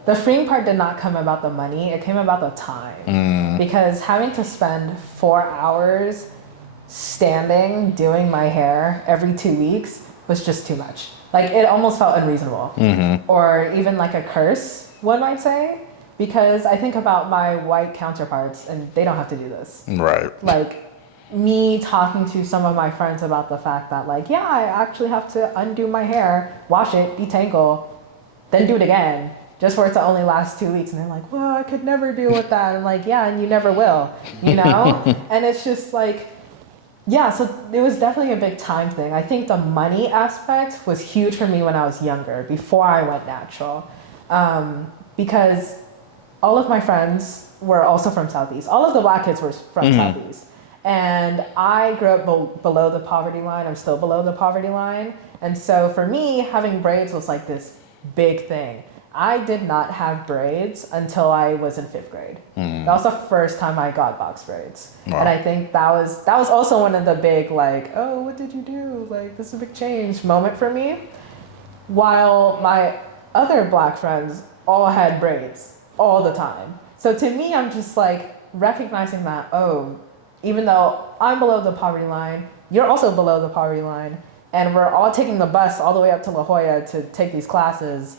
the freeing part did not come about the money. It came about the time. Because having to spend 4 hours standing doing my hair every 2 weeks was just too much. Like it almost felt unreasonable, or even like a curse, one might say. Because I think about my white counterparts, and they don't have to do this. Right. Like me talking to some of my friends about the fact that like, yeah, I actually have to undo my hair, wash it, detangle, then do it again, just for it to only last 2 weeks. And they're like, well, I could never deal with that. And like, yeah, and you never will, you know? And it's just like, yeah, so it was definitely a big time thing. I think the money aspect was huge for me when I was younger, before I went natural. Because all of my friends were also from Southeast. All of the black kids were from Southeast. And I grew up below the poverty line. I'm still below the poverty line. And so for me, having braids was like this big thing. I did not have braids until I was in 5th grade. That was the first time I got box braids. Wow. And I think that was also one of the big like, oh, what did you do? Like, this is a big change moment for me. While my other black friends all had braids all the time. So to me, I'm just like recognizing that, oh, even though I'm below the poverty line, you're also below the poverty line, and we're all taking the bus all the way up to La Jolla to take these classes,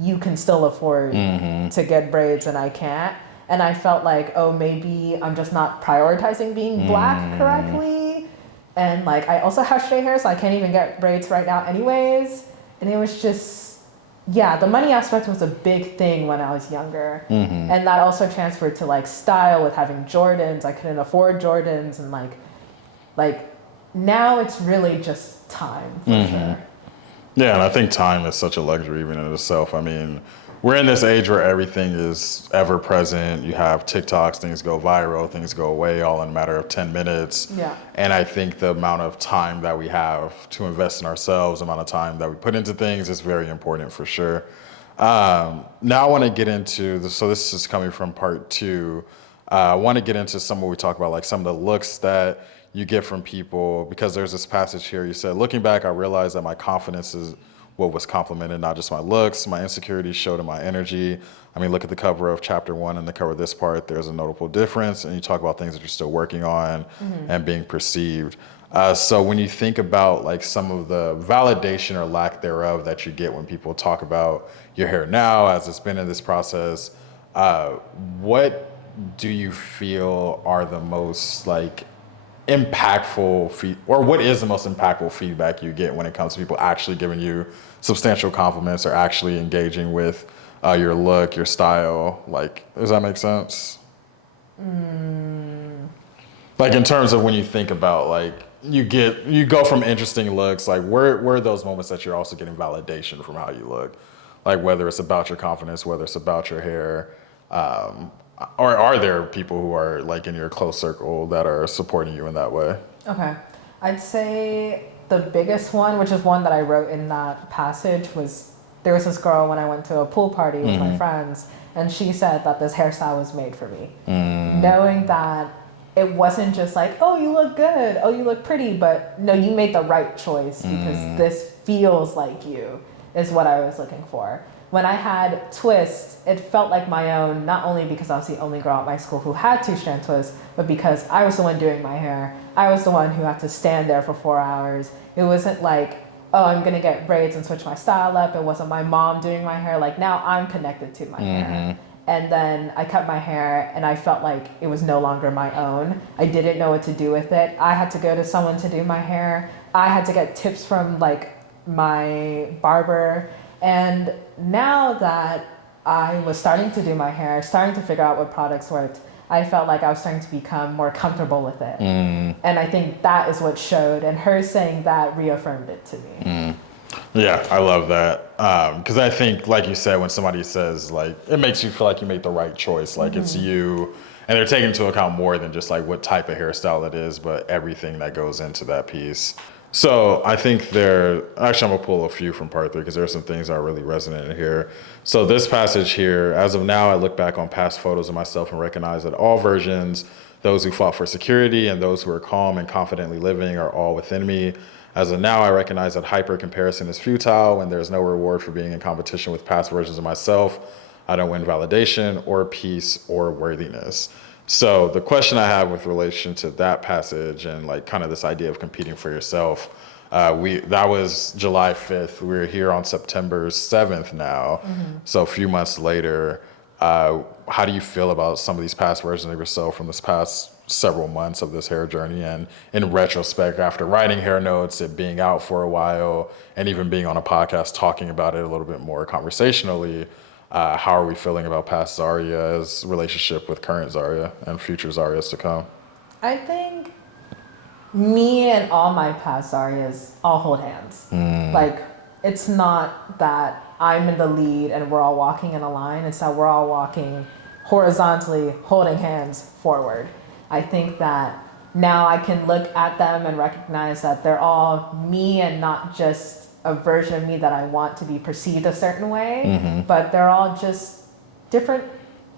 you can still afford to get braids and I can't. And I felt like, oh, maybe I'm just not prioritizing being black correctly. And like, I also have straight hair, so I can't even get braids right now anyways. And it was just, yeah, the money aspect was a big thing when I was younger. And that also transferred to like style with having Jordans. I couldn't afford Jordans, and like now it's really just time for sure. Yeah, and I think time is such a luxury even in itself. I mean, we're in this age where everything is ever present. You have TikToks, things go viral, things go away all in a matter of 10 minutes. Yeah. And I think the amount of time that we have to invest in ourselves, the amount of time that we put into things is very important for sure. Now I want to get into, so this is coming from part 2. I want to get into some of what we talk about, like some of the looks that you get from people, because there's this passage here. You said, looking back, I realized that my confidence is what was complimented, not just my looks. My insecurities showed in my energy. I mean, look at the cover of chapter 1 and the cover of this part. There's a notable difference. And you talk about things that you're still working on and being perceived. So when you think about like some of the validation or lack thereof that you get when people talk about your hair now, as it's been in this process, what do you feel are the most like impactful or what is the most impactful feedback you get when it comes to people actually giving you substantial compliments or actually engaging with your look, your style? Like, does that make sense? Like in terms of when you think about like you go from interesting looks, like where are those moments that you're also getting validation from how you look? Like whether it's about your confidence, whether it's about your hair, or are there people who are like in your close circle that are supporting you in that way? Okay. I'd say the biggest one, which is one that I wrote in that passage, was there was this girl when I went to a pool party with my friends, and she said that this hairstyle was made for me. Knowing that it wasn't just like, oh, you look good, oh, you look pretty, but no, you made the right choice because this feels like you, is what I was looking for. When I had twists, it felt like my own, not only because I was the only girl at my school who had 2-strand twists, but because I was the one doing my hair. I was the one who had to stand there for 4 hours. It wasn't like, oh, I'm gonna get braids and switch my style up. It wasn't my mom doing my hair. Like now I'm connected to my hair. And then I cut my hair and I felt like it was no longer my own. I didn't know what to do with it. I had to go to someone to do my hair. I had to get tips from like my barber. And now that I was starting to do my hair, starting to figure out what products worked, I felt like I was starting to become more comfortable with it. And I think that is what showed. And her saying that reaffirmed it to me. Yeah, I love that. Because I think, like you said, when somebody says, like, it makes you feel like you made the right choice. Like, it's you. And they're taking into account more than just, like, what type of hairstyle it is, but everything that goes into that piece. So I think actually, I'm going to pull a few from part 3 because there are some things that are really resonant in here. So this passage here, as of now, I look back on past photos of myself and recognize that all versions, those who fought for security and those who are calm and confidently living, are all within me. As of now, I recognize that hyper comparison is futile when there's no reward for being in competition with past versions of myself. I don't win validation or peace or worthiness. So the question I have with relation to that passage and like kind of this idea of competing for yourself, that was July 5th. We're here on September 7th now. So a few months later, how do you feel about some of these past versions of yourself from this past several months of this hair journey? And in retrospect, after writing hair notes, it being out for a while, and even being on a podcast talking about it a little bit more conversationally, how are we feeling about past Zaria's relationship with current Zaria and future Zarias to come? I think me and all my past Zarias all hold hands. Like, it's not that I'm in the lead and we're all walking in a line. It's that we're all walking horizontally, holding hands forward. I think that now I can look at them and recognize that they're all me and not just a version of me that I want to be perceived a certain way, but they're all just different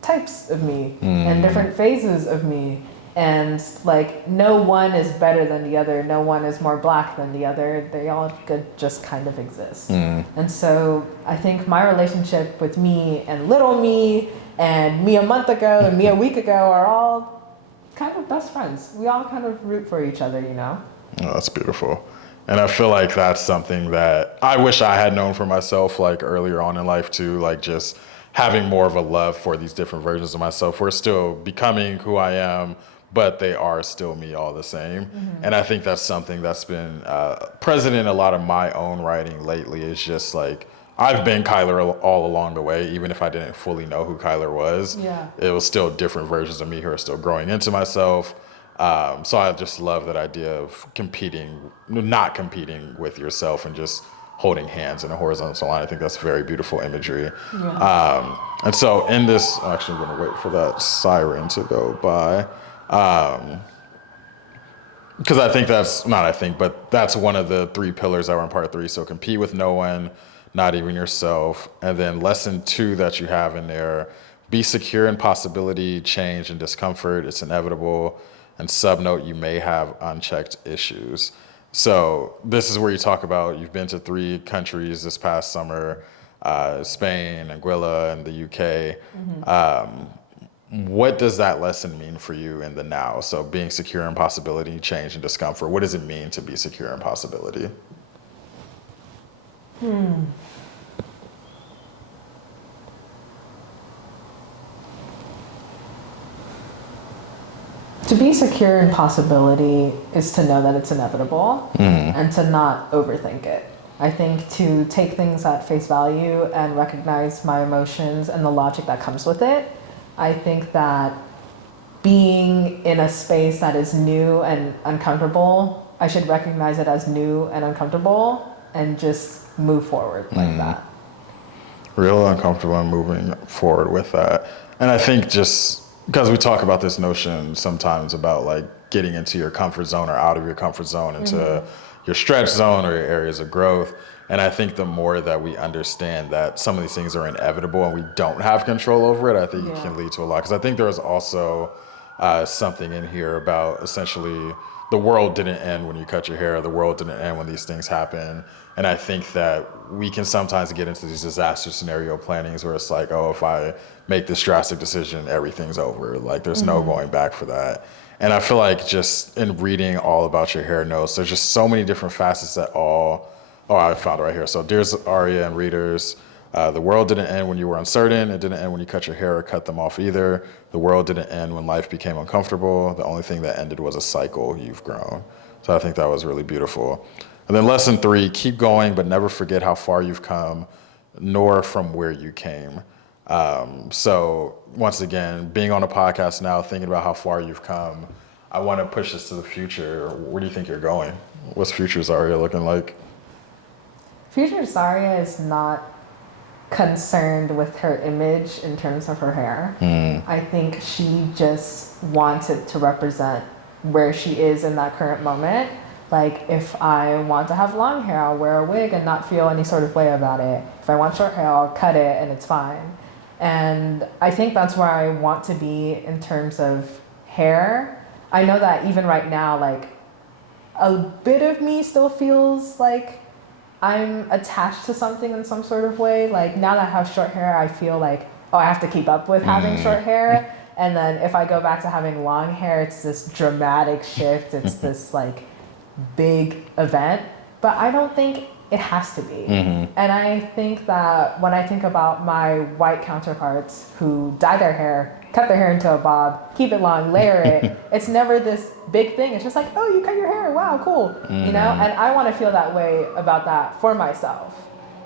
types of me and different phases of me. And like, no one is better than the other. No one is more black than the other. They all could just kind of exist. And so I think my relationship with me and little me and me a month ago and me a week ago are all kind of best friends. We all kind of root for each other, you know? Oh, that's beautiful. And I feel like that's something that I wish I had known for myself, like earlier on in life too, like just having more of a love for these different versions of myself. We're still becoming who I am, but they are still me all the same. And I think that's something that's been present in a lot of my own writing lately, is just like, I've been Kyler all along the way, even if I didn't fully know who Kyler was. Yeah. It was still different versions of me who are still growing into myself. So I just love that idea of not competing with yourself and just holding hands in a horizontal line. I think that's very beautiful imagery. Yeah. And so in this, actually I'm gonna wait for that siren to go by. Because that's one of the 3 pillars that were in part 3. So compete with no one, not even yourself. And then lesson 2 that you have in there, be secure in possibility, change, and discomfort. It's inevitable. And subnote, you may have unchecked issues. So this is where you talk about, you've been to 3 countries this past summer, Spain, Anguilla, and the UK. What does that lesson mean for you in the now? So being secure in possibility, change, and discomfort. What does it mean to be secure in possibility? To be secure in possibility is to know that it's inevitable and to not overthink it. I think to take things at face value and recognize my emotions and the logic that comes with it. I think that being in a space that is new and uncomfortable, I should recognize it as new and uncomfortable and just move forward like that. Real uncomfortable and moving forward with that. And I think just because we talk about this notion sometimes about like getting into your comfort zone or out of your comfort zone into your stretch zone or your areas of growth. And I think the more that we understand that some of these things are inevitable and we don't have control over it, I think it can lead to a lot. Because I think there was also something in here about essentially the world didn't end when you cut your hair, the world didn't end when these things happen. And I think that we can sometimes get into these disaster scenario plannings where it's like, oh, if I make this drastic decision, everything's over. Like there's no going back for that. And I feel like just in reading all about your hair notes, there's just so many different facets that I found it right here. So dear Zaria and readers, the world didn't end when you were uncertain. It didn't end when you cut your hair or cut them off either. The world didn't end when life became uncomfortable. The only thing that ended was a cycle. You've grown. So I think that was really beautiful. And then lesson 3, keep going, but never forget how far you've come, nor from where you came. So once again, being on a podcast now, thinking about how far you've come, I want to push this to the future. Where do you think you're going? What's future Zaria looking like? Future Zaria is not concerned with her image in terms of her hair. I think she just wanted to represent where she is in that current moment. Like, if I want to have long hair, I'll wear a wig and not feel any sort of way about it. If I want short hair, I'll cut it and it's fine. And I think that's where I want to be in terms of hair. I know that even right now, like, a bit of me still feels like I'm attached to something in some sort of way. Like, now that I have short hair, I feel like, oh, I have to keep up with having short hair. And then if I go back to having long hair, it's this dramatic shift. It's this like big event. But I don't think it has to be. And I think that when I think about my white counterparts who dye their hair, cut their hair into a bob, keep it long, layer it, it's never this big thing. It's just like, oh, you cut your hair, wow, cool. You know, and I want to feel that way about that for myself.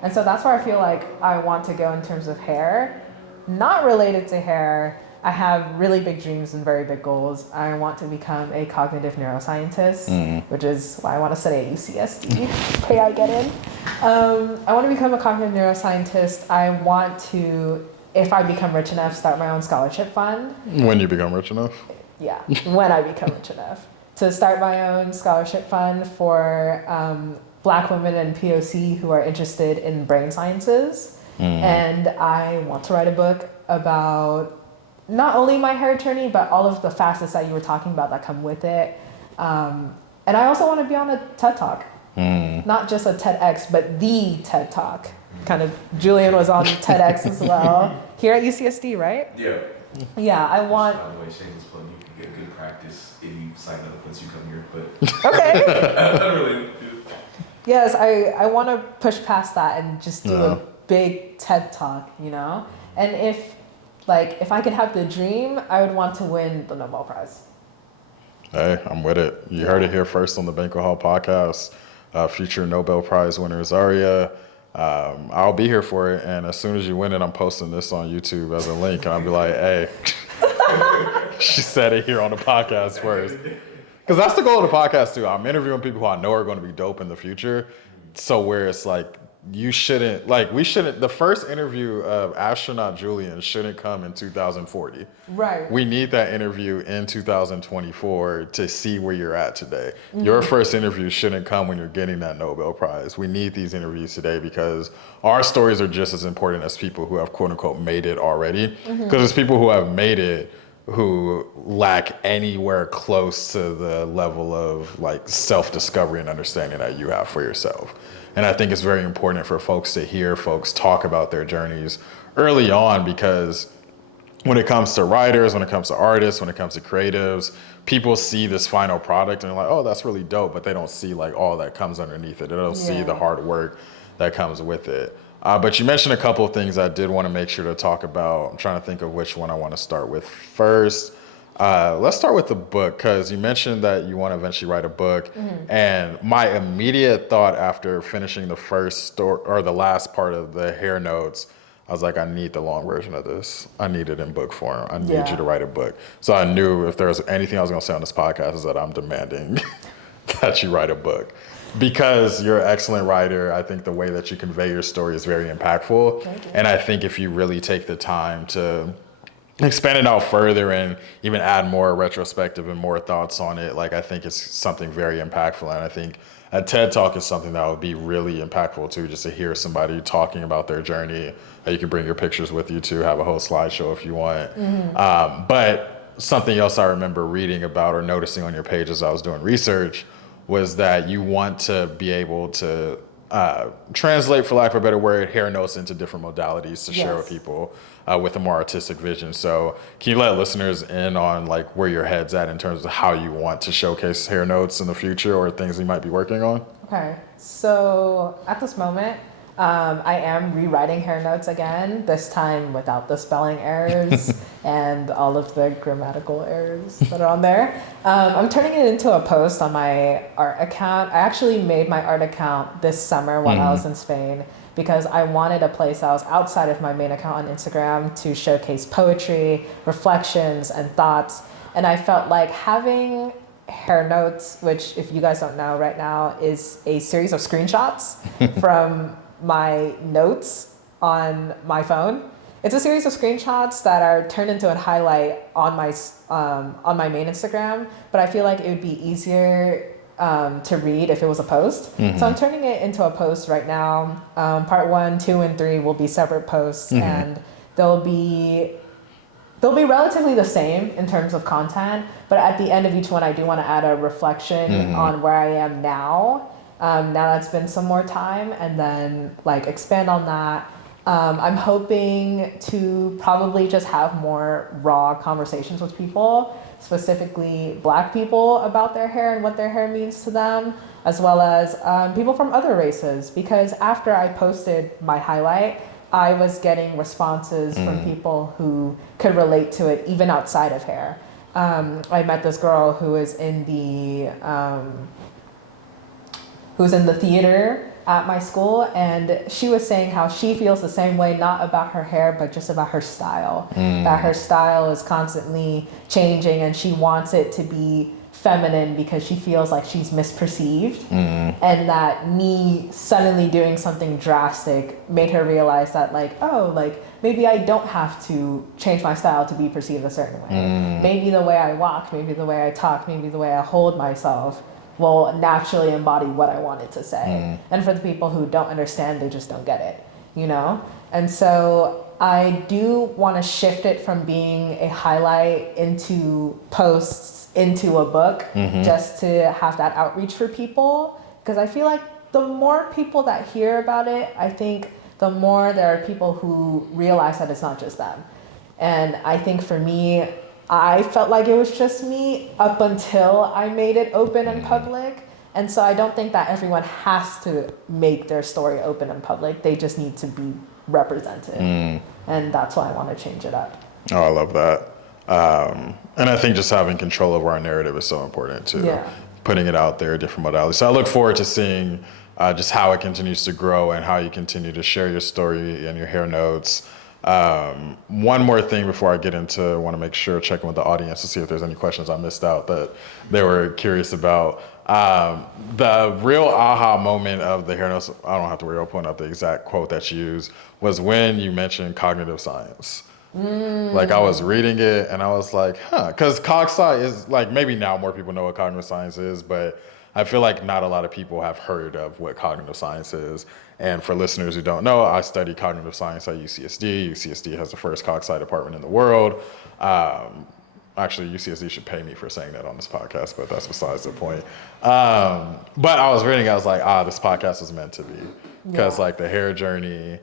And so that's where I feel like I want to go in terms of hair. Not related to hair, I have really big dreams and very big goals. I want to become a cognitive neuroscientist, which is why I want to study at UCSD. Pray I get in. I want to become a cognitive neuroscientist. I want to, if I become rich enough, start my own scholarship fund. When you become rich enough? Yeah, when I become rich enough. To start my own scholarship fund for Black women and POC who are interested in brain sciences. And I want to write a book about not only my hair journey, but all of the facets that you were talking about that come with it. And I also want to be on a TED Talk. Not just a TEDx, but the TED Talk. Kind of, Julian was on TEDx as well. Here at UCSD, right? Yeah. Yeah, I want... By the way, shameless plug, you can get good practice if you sign up once you come here, but... Okay. Unrelated. Yes, I want to push past that and just do a big TED Talk, you know? And if I could have the dream, I would want to win the Nobel Prize. Hey, I'm with it. You heard it here first on the Banquet Hall podcast. Future Nobel Prize winner Zaria. I'll be here for it, and as soon as you win it, I'm posting this on YouTube as a link, and I'll be like, hey, she said it here on the podcast first. Because that's the goal of the podcast, too. I'm interviewing people who I know are going to be dope in the future. So where it's like, the first interview of astronaut Julian shouldn't come in 2040. Right. We need that interview in 2024 to see where you're at today. Your first interview shouldn't come when you're getting that Nobel Prize. We need these interviews today because our stories are just as important as people who have quote unquote made it already. Because it's people who have made it who lack anywhere close to the level of like self-discovery and understanding that you have for yourself. And I think it's very important for folks to hear folks talk about their journeys early on, because when it comes to writers, when it comes to artists, when it comes to creatives, people see this final product and they're like, oh, that's really dope, but they don't see like all that comes underneath it. They don't see the hard work that comes with it. But you mentioned a couple of things I did want to make sure to talk about. I'm trying to think of which one I want to start with first. Let's start with the book, because you mentioned that you want to eventually write a book. And my immediate thought after finishing the first story or the last part of the hair notes, I was like, I need the long version of this. I need it in book form. I need you to write a book. So I knew if there was anything I was going to say on this podcast is that I'm demanding that you write a book. Because you're an excellent writer, I think the way that you convey your story is very impactful. And I think if you really take the time to expand it out further and even add more retrospective and more thoughts on it, like I think it's something very impactful. And I think a TED Talk is something that would be really impactful too, just to hear somebody talking about their journey. You can bring your pictures with you too, have a whole slideshow if you want. But something else I remember reading about or noticing on your page as I was doing research was that you want to be able to translate, for lack of a better word, hair notes into different modalities to share with people with a more artistic vision. So can you let listeners in on like where your head's at in terms of how you want to showcase hair notes in the future or things you might be working on? Okay, so at this moment, I am rewriting hair notes again, this time without the spelling errors and all of the grammatical errors that are on there. I'm turning it into a post on my art account. I actually made my art account this summer when I was in Spain, because I wanted a place that was outside of my main account on Instagram to showcase poetry, reflections, and thoughts. And I felt like having hair notes, which if you guys don't know right now is a series of screenshots from my notes on my phone. It's a series of screenshots that are turned into a highlight on my main Instagram, but I feel like it would be easier to read if it was a post. So I'm turning it into a post right now. Part 1, 2, and 3 will be separate posts, and they'll be relatively the same in terms of content, but at the end of each one, I do want to add a reflection on where I am now. Now that's been some more time, and then like expand on that. I'm hoping to probably just have more raw conversations with people, specifically Black people, about their hair and what their hair means to them, as well as people from other races. Because after I posted my highlight, I was getting responses from people who could relate to it even outside of hair. I met this girl who was in the theater at my school, and she was saying how she feels the same way, not about her hair, but just about her style. That her style is constantly changing, and she wants it to be feminine because she feels like she's misperceived. And that me suddenly doing something drastic made her realize that like, oh, like maybe I don't have to change my style to be perceived a certain way. Maybe the way I walk, maybe the way I talk, maybe the way I hold myself will naturally embody what I wanted to say. And for the people who don't understand, they just don't get it, you know? And so I do want to shift it from being a highlight into posts, into a book, just to have that outreach for people. Because I feel like the more people that hear about it, I think the more there are people who realize that it's not just them. And I think for me, I felt like it was just me up until I made it open and public. And so I don't think that everyone has to make their story open and public. They just need to be represented. And that's why I want to change it up. Oh, I love that. And I think just having control over our narrative is so important too. Yeah. Putting it out there, different modalities. So I look forward to seeing just how it continues to grow and how you continue to share your story and your hair notes. One more thing before I get into, I want to make sure, checking with the audience to see if there's any questions I missed out that they were curious about. The real aha moment of the hair notes, I don't have to worry, I'll point out the exact quote that you used, was when you mentioned cognitive science. Like I was reading it and I was like, because cog-sci is like, maybe now more people know what cognitive science is, but I feel like not a lot of people have heard of what cognitive science is. And for listeners who don't know, I study cognitive science at UCSD. UCSD has the first cog-sci department in the world. Actually, UCSD should pay me for saying that on this podcast, but that's besides the point. But I was reading, I was like, this podcast was meant to be. Because like the hair journey,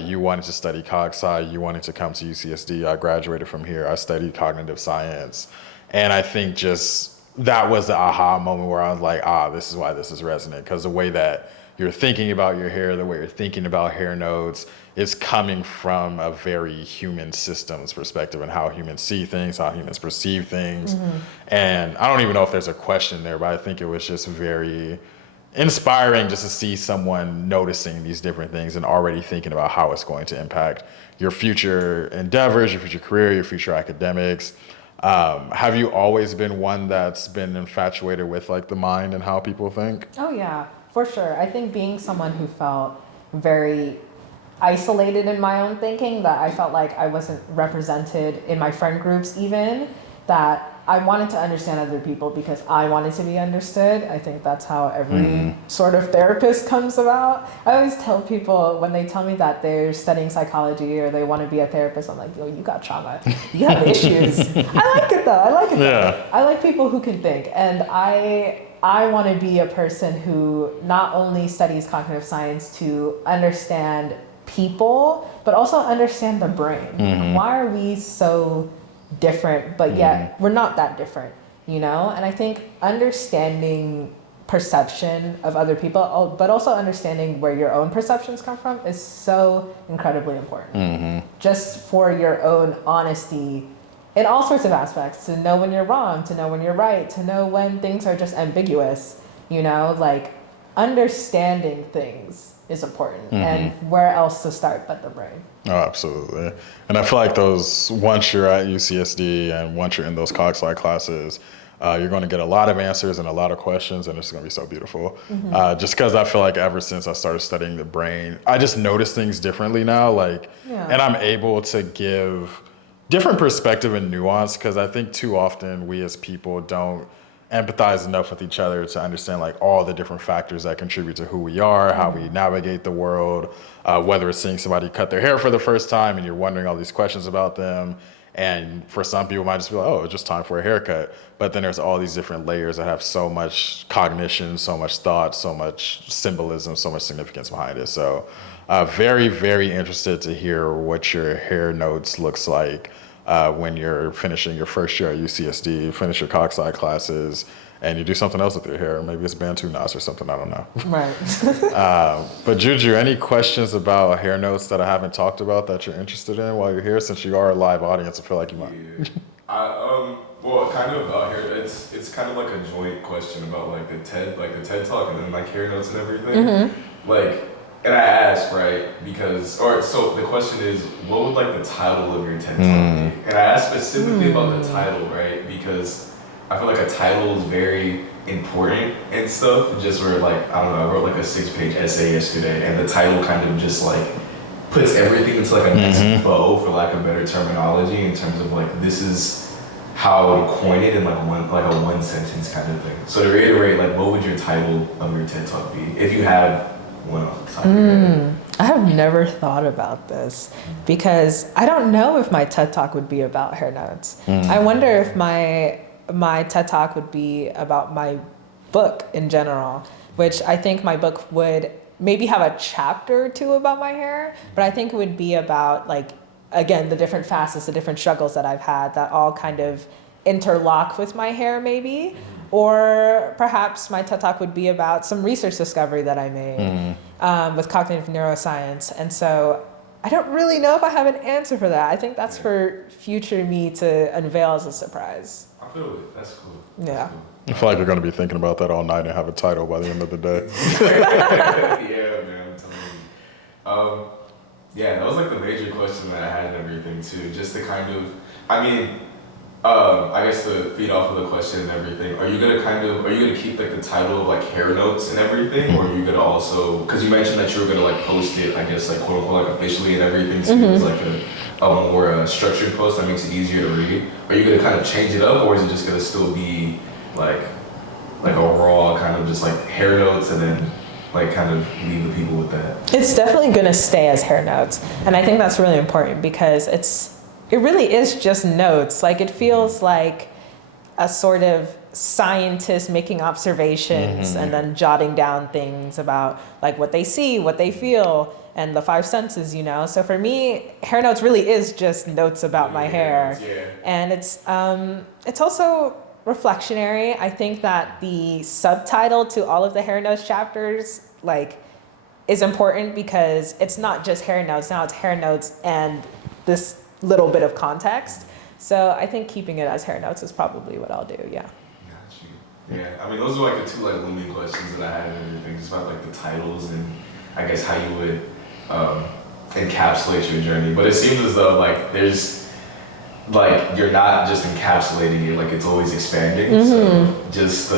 you wanted to study cog-sci, you wanted to come to UCSD. I graduated from here. I studied cognitive science. And I think just that was the aha moment where I was like, this is why this is resonant. Because the way that you're thinking about your hair, the way you're thinking about hair notes, is coming from a very human systems perspective and how humans see things, how humans perceive things. And I don't even know if there's a question there, but I think it was just very inspiring just to see someone noticing these different things and already thinking about how it's going to impact your future endeavors, your future career, your future academics. Have you always been one that's been infatuated with like the mind and how people think? Oh yeah, for sure. I think being someone who felt very isolated in my own thinking, that I felt like I wasn't represented in my friend groups even, that I wanted to understand other people because I wanted to be understood. I think that's how every sort of therapist comes about. I always tell people when they tell me that they're studying psychology or they want to be a therapist, I'm like, yo, you got trauma. You have issues. I like it though. I like people who can think. And I want to be a person who not only studies cognitive science to understand people, but also understand the brain. Why are we so different, but yet we're not that different, you know? And I think understanding perception of other people, but also understanding where your own perceptions come from is so incredibly important. Just for your own honesty in all sorts of aspects, to know when you're wrong, to know when you're right, to know when things are just ambiguous, you know? Like understanding things is important. And where else to start but the brain? Oh, absolutely. And I feel like once you're at UCSD and once you're in those cog-sci classes, You're going to get a lot of answers and a lot of questions, and it's going to be so beautiful. Just because I feel like ever since I started studying the brain, I just notice things differently now. Like, and I'm able to give different perspective and nuance, because I think too often we as people don't empathize enough with each other to understand like all the different factors that contribute to who we are, how we navigate the world, whether it's seeing somebody cut their hair for the first time and you're wondering all these questions about them. And for some people, it might just be like, oh, it's just time for a haircut. But then there's all these different layers that have so much cognition, so much thought, so much symbolism, so much significance behind it. So very, very interested to hear what your hair notes looks like when you're finishing your first year at UCSD, finish your Coxside classes, and you do something else with your hair. Maybe it's Bantu knots or something, I don't know. Right. But Juju, any questions about hair notes that I haven't talked about that you're interested in while you're here, since you are a live audience? I feel like you might. Well, kind of here. It's kind of like a joint question about like the TED Talk and then like hair notes and everything. Like, and I asked, right, so the question is, what would like the title of your TED Talk be? And I asked specifically about the title, right, because I feel like a title is very important and stuff. Just where like, I don't know, I wrote like a 6-page essay yesterday, and the title kind of just like puts everything into like a nice bow, for lack of better terminology, in terms of like, this is how I would coin it in like a one sentence kind of thing. So to reiterate, like, what would your title of your TED Talk be if you have one off the top of your head? I have never thought about this, because I don't know if my TED Talk would be about hair notes. I wonder if my TED Talk would be about my book in general, which I think my book would maybe have a chapter or two about my hair, but I think it would be about, like, again, the different facets, the different struggles that I've had that all kind of interlock with my hair maybe. Or perhaps my TED Talk would be about some research discovery that I made with cognitive neuroscience. And so I don't really know if I have an answer for that. I think that's for future me to unveil as a surprise. I feel it. That's cool. Yeah. I feel like you're going to be thinking about that all night and have a title by the end of the day. Yeah, man, I'm telling you. Yeah, that was like the major question that I had and everything too. Just to kind of, I guess to feed off of the question and everything, are you gonna keep like the title of like hair notes and everything, or are you gonna also, because you mentioned that you were gonna like post it, I guess like quote unquote like officially and everything, so it's like a more structured post that makes it easier to read. Are you gonna kind of change it up, or is it just gonna still be like a raw kind of just like hair notes, and then like kind of leave the people with that? It's definitely going to stay as hair notes. And I think that's really important, because it really is just notes. Like, it feels like a sort of scientist making observations and then jotting down things about like what they see, what they feel, and the 5 senses, you know? So for me, hair notes really is just notes about my hair. And it's also reflectionary. I think that the subtitle to all of the hair notes chapters like is important, because it's not just hair notes, now it's hair notes and this little bit of context. So I think keeping it as hair notes is probably what I'll do. Yeah. Got you. Yeah, I mean, those are like the two like looming questions that I had and everything, just about like the titles and I guess how you would encapsulate your journey. But it seems as though like there's like, you're not just encapsulating it, like it's always expanding. So just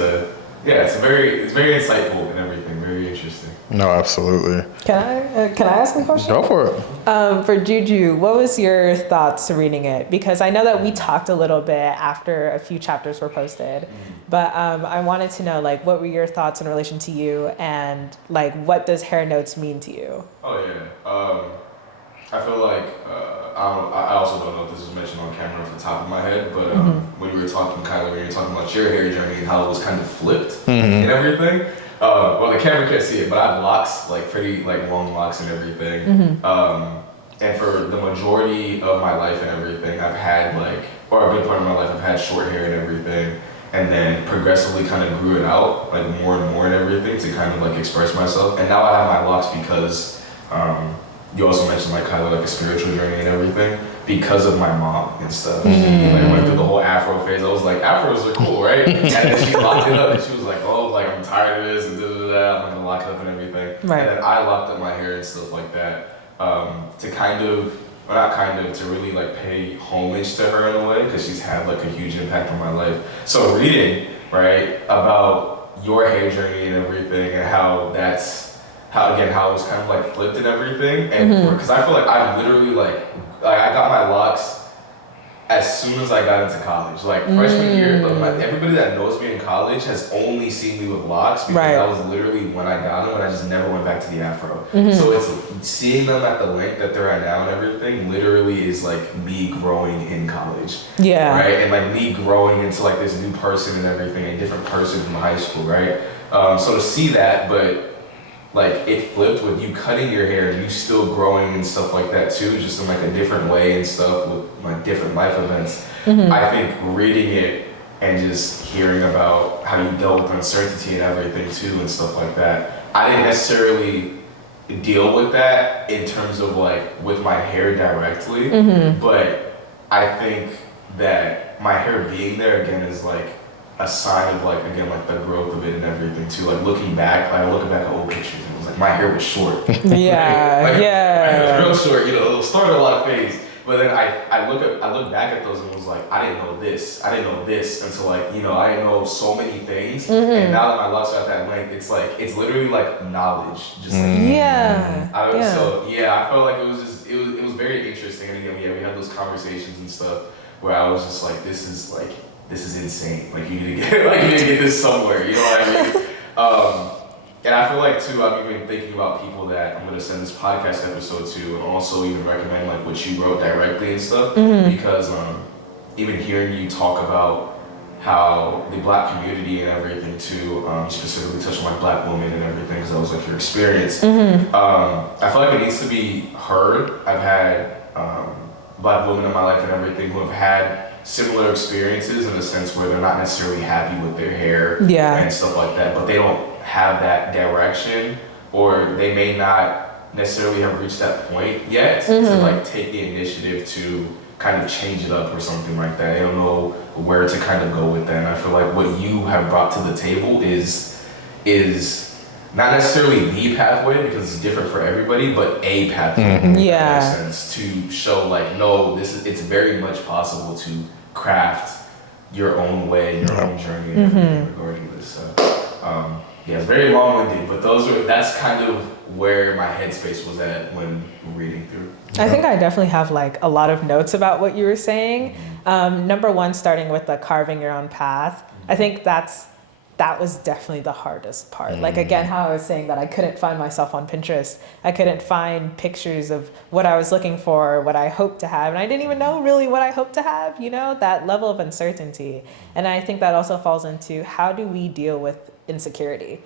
it's very insightful and everything, very interesting. No, absolutely. Can I ask a question? Go for it. For Juju, what was your thoughts reading it? Because I know that we talked a little bit after a few chapters were posted, but I wanted to know, like, what were your thoughts in relation to you, and like, what does hair notes mean to you? Oh yeah, I feel like I also don't know if this was mentioned on camera off the top of my head, but when you were talking, Kyler, when you were talking about your hair journey and how it was kind of flipped and everything. Well, the camera can't see it, but I have locks, like pretty like long locks and everything. And for the majority of my life and everything, I've had or a good part of my life, I've had short hair and everything, and then progressively kind of grew it out, like more and more and everything, to kind of like express myself. And now I have my locks because you also mentioned like kind of like a spiritual journey and everything, because of my mom and stuff. Like, I went through the whole Afro phase. I was like, Afros are cool, right? And then she locked it up and she was like, oh, like I'm tired of this and I'm gonna lock it up and everything. Right. And then I locked up my hair and stuff like that, to kind of not kind of, to really like pay homage to her in a way, because she's had like a huge impact on my life. So reading, right, about your hair journey and everything, and how it was kind of like flipped and everything, and because I feel like I literally like I got my locks as soon as I got into college. Like freshman year, everybody that knows me in college has only seen me with locks, because that was literally when I got them, and I just never went back to the afro. So it's seeing them at the length that they're at now and everything literally is like me growing in college. Yeah. Right? And like me growing into like this new person and everything, a different person from high school, right? So to see that, but like it flipped with you cutting your hair and you still growing and stuff like that too, just in like a different way and stuff with like different life events. I think reading it and just hearing about how you dealt with uncertainty and everything too and stuff like that, I didn't necessarily deal with that in terms of like with my hair directly, but I think that my hair being there again is like a sign of like, again, like the growth of it and everything too. Like looking back, like looking back at old pictures, and it was like my hair was short. My hair was real short, you know, it started a lot of phase. But then I look back at those and was like, I didn't know this until like, you know, I didn't know so many things. And now that my locks are at that length, it's like, it's literally like knowledge. Just like, So I felt like it was very interesting. And again, we had those conversations and stuff where I was just like, this is insane. Like you need to get this somewhere. You know what I mean? And I feel like too, I've even thinking about people that I'm gonna send this podcast episode to, and also even recommend like what you wrote directly and stuff, because even hearing you talk about how the Black community and everything too, you specifically touched on like Black women and everything, because that was like your experience. I feel like it needs to be heard. I've had Black women in my life and everything who have had similar experiences in the sense where they're not necessarily happy with their hair and stuff like that, but they don't have that direction, or they may not necessarily have reached that point yet to like take the initiative to kind of change it up or something like that. They don't know where to kind of go with that. And I feel like what you have brought to the table is not necessarily the pathway, because it's different for everybody, but a pathway in that sense, to show like, no, it's very much possible to craft your own way, your own journey and everything regarding this. So it's very long-winded, but that's kind of where my headspace was at when reading through. I think I definitely have like a lot of notes about what you were saying. Number one, starting with the carving your own path. I think that was definitely the hardest part. Like again, how I was saying that I couldn't find myself on Pinterest. I couldn't find pictures of what I was looking for, what I hoped to have. And I didn't even know really what I hoped to have, you know, that level of uncertainty. And I think that also falls into, how do we deal with insecurity?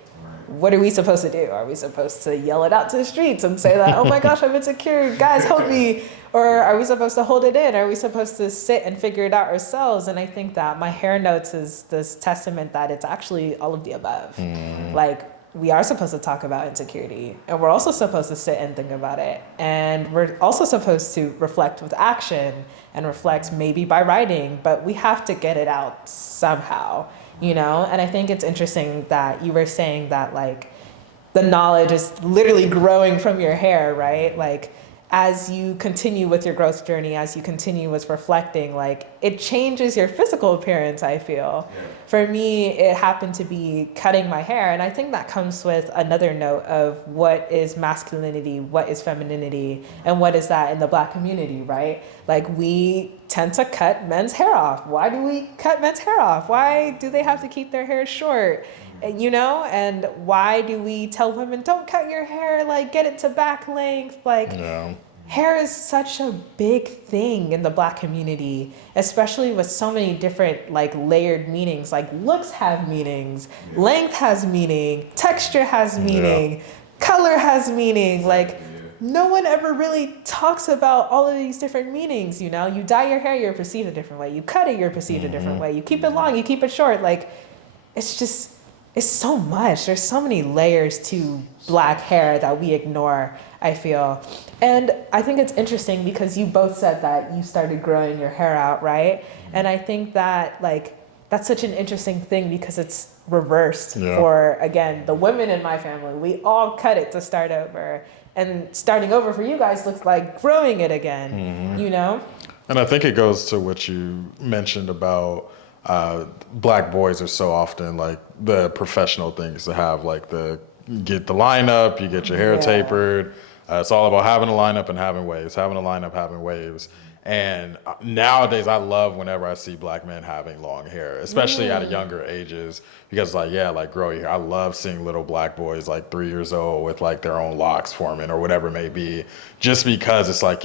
What are we supposed to do? Are we supposed to yell it out to the streets and say that, oh my gosh, I'm insecure, guys, help me? Or are we supposed to hold it in? Are we supposed to sit and figure it out ourselves? And I think that my hair notes is this testament that it's actually all of the above. Like, we are supposed to talk about insecurity, and we're also supposed to sit and think about it. And we're also supposed to reflect with action and reflect maybe by writing, but we have to get it out somehow. You know, and I think it's interesting that you were saying that like the knowledge is literally growing from your hair, right? Like as you continue with your growth journey, as you continue with reflecting, like it changes your physical appearance, I feel. For me, it happened to be cutting my hair. And I think that comes with another note of what is masculinity, what is femininity, and what is that in the Black community, right? Like we tend to cut men's hair off. Why do we cut men's hair off? Why do they have to keep their hair short? You know, and why do we tell women, don't cut your hair, like get it to back length? Like hair is such a big thing in the Black community, especially with so many different like layered meanings. Like looks have meanings, length has meaning, texture has meaning, color has meaning. Like no one ever really talks about all of these different meanings. You know, you dye your hair, you're perceived a different way. You cut it, you're perceived a different way. You keep it long, you keep it short. Like it's so much. There's so many layers to Black hair that we ignore, I feel. And I think it's interesting because you both said that you started growing your hair out, right? And I think that like that's such an interesting thing because it's reversed for, again, the women in my family. We all cut it to start over. And starting over for you guys looks like growing it again, you know? And I think it goes to what you mentioned about black boys are so often like the professional things to have, like get the lineup, you get your hair tapered. It's all about having a lineup and having waves, having a lineup, having waves. And nowadays, I love whenever I see black men having long hair, especially at younger ages, because like grow your hair. I love seeing little black boys like 3 years old with like their own locks forming or whatever it may be, just because it's like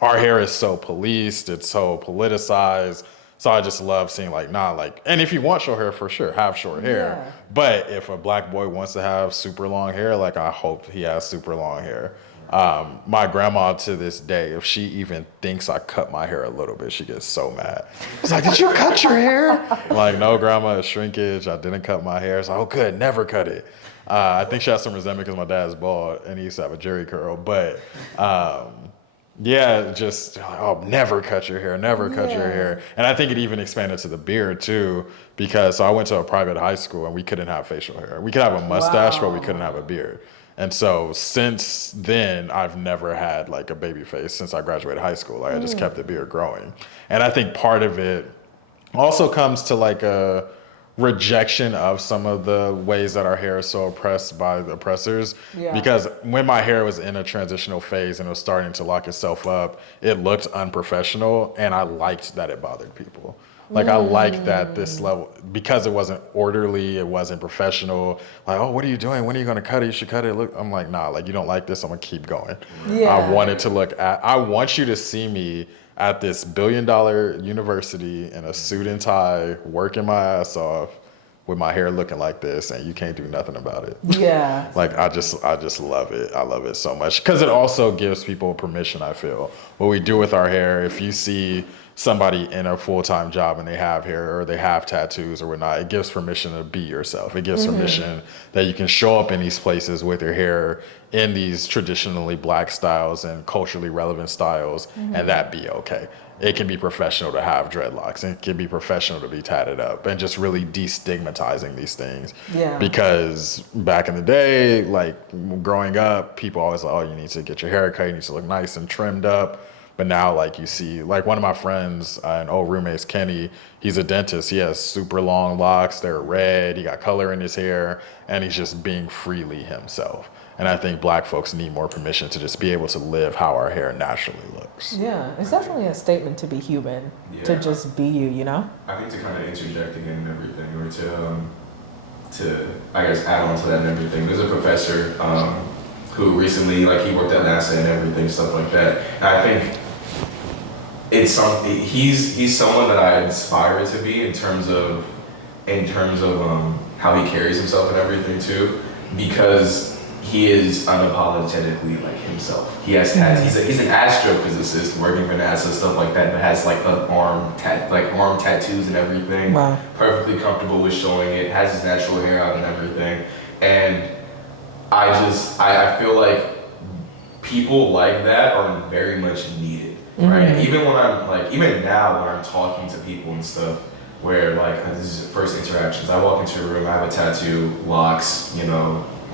our hair is so policed, it's so politicized. So I just love seeing and if you want short hair, for sure, have short hair. Yeah. But if a black boy wants to have super long hair, like I hope he has super long hair. My grandma to this day, if she even thinks I cut my hair a little bit, she gets so mad. It's like, did you cut your hair? I'm like, no, grandma, it's shrinkage. I didn't cut my hair. It's like, oh, good, never cut it. I think she has some resentment because my dad's bald and he used to have a jerry curl. But never cut your hair, never cut your hair. And I think it even expanded to the beard too, because I went to a private high school and we couldn't have facial hair. We could have a mustache, but we couldn't have a beard. And so since then, I've never had like a baby face since I graduated high school. Like I just kept the beard growing. And I think part of it also comes to like a rejection of some of the ways that our hair is so oppressed by the oppressors. Yeah. Because when my hair was in a transitional phase and it was starting to lock itself up, it looked unprofessional, and I liked that it bothered people. Like I liked that this level, because it wasn't orderly, it wasn't professional. Like, oh, what are you doing? When are you gonna cut it? You should cut it. Look, I'm like, nah, like you don't like this, I'm gonna keep going. Yeah. I want you to see me at this $1 billion university in a suit and tie, working my ass off with my hair looking like this, and you can't do nothing about it. Yeah. Like I just love it. I love it so much because it also gives people permission. I feel what we do with our hair. If you see somebody in a full-time job and they have hair or they have tattoos or whatnot, it gives permission to be yourself. It gives permission that you can show up in these places with your hair in these traditionally black styles and culturally relevant styles, and that be okay. It can be professional to have dreadlocks, and it can be professional to be tatted up, and just really destigmatizing these things. Yeah. Because back in the day, like growing up, people always like, oh, you need to get your hair cut, you need to look nice and trimmed up. But now, like you see, like one of my friends, an old roommate's Kenny, he's a dentist. He has super long locks. They're red. He got color in his hair, and he's just being freely himself. And I think black folks need more permission to just be able to live how our hair naturally looks. Yeah, it's definitely a statement to be human, to just be you, you know? I think to kind of interject again and everything, or to I guess add on to that and everything. There's a professor who recently, like he worked at NASA and everything, stuff like that. And I think he's someone that I aspire to be in terms of how he carries himself and everything too, because he is unapologetically like himself. He has he's an astrophysicist working for NASA, stuff like that, but has like arm tattoos and everything. Wow. Perfectly comfortable with showing it, has his natural hair out and everything. And I feel like people like that are very much needed. Right. Even now when I'm talking to people and stuff, where like this is first interactions, I walk into a room, I have a tattoo, locks,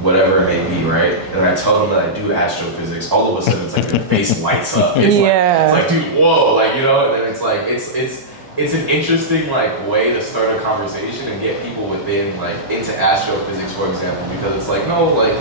whatever it may be, right? And I tell them that I do astrophysics. All of a sudden, it's like their face lights up. It's like, dude, whoa, and then it's like it's an interesting like way to start a conversation and get people within like into astrophysics, for example, because it's like no, like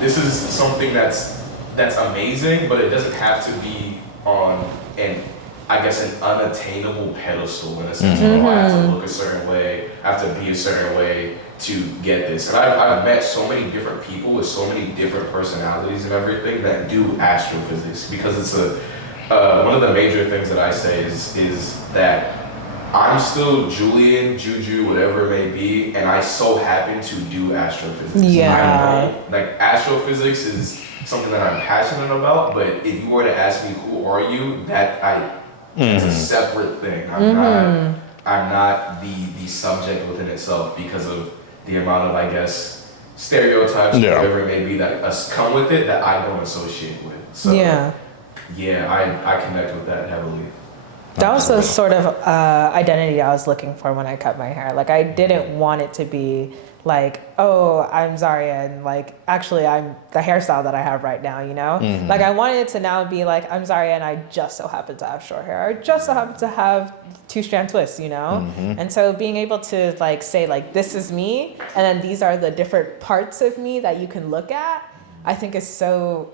this is something that's amazing, but it doesn't have to be on an unattainable pedestal in a sense. I have to look a certain way, I have to be a certain way to get this. And I've met so many different people with so many different personalities and everything that do astrophysics, because it's one of the major things that I say is that I'm still Julian, Juju, whatever it may be, and I so happen to do astrophysics. Yeah. Like astrophysics is something that I'm passionate about, but if you were to ask me who are you, it's a separate thing. I'm not the subject within itself because of the amount of, I guess, stereotypes, whatever it may be, that come with it that I don't associate with. So, I connect with that heavily. That was the sort of identity I was looking for when I cut my hair. Like, I didn't want it to be like, oh, I'm Zaria, and like, actually, I'm the hairstyle that I have right now, you know? Like, I wanted it to now be like, I'm Zaria, and I just so happen to have short hair. I just so happen to have 2-strand twists, you know? And so being able to like say like, this is me, and then these are the different parts of me that you can look at, I think it's so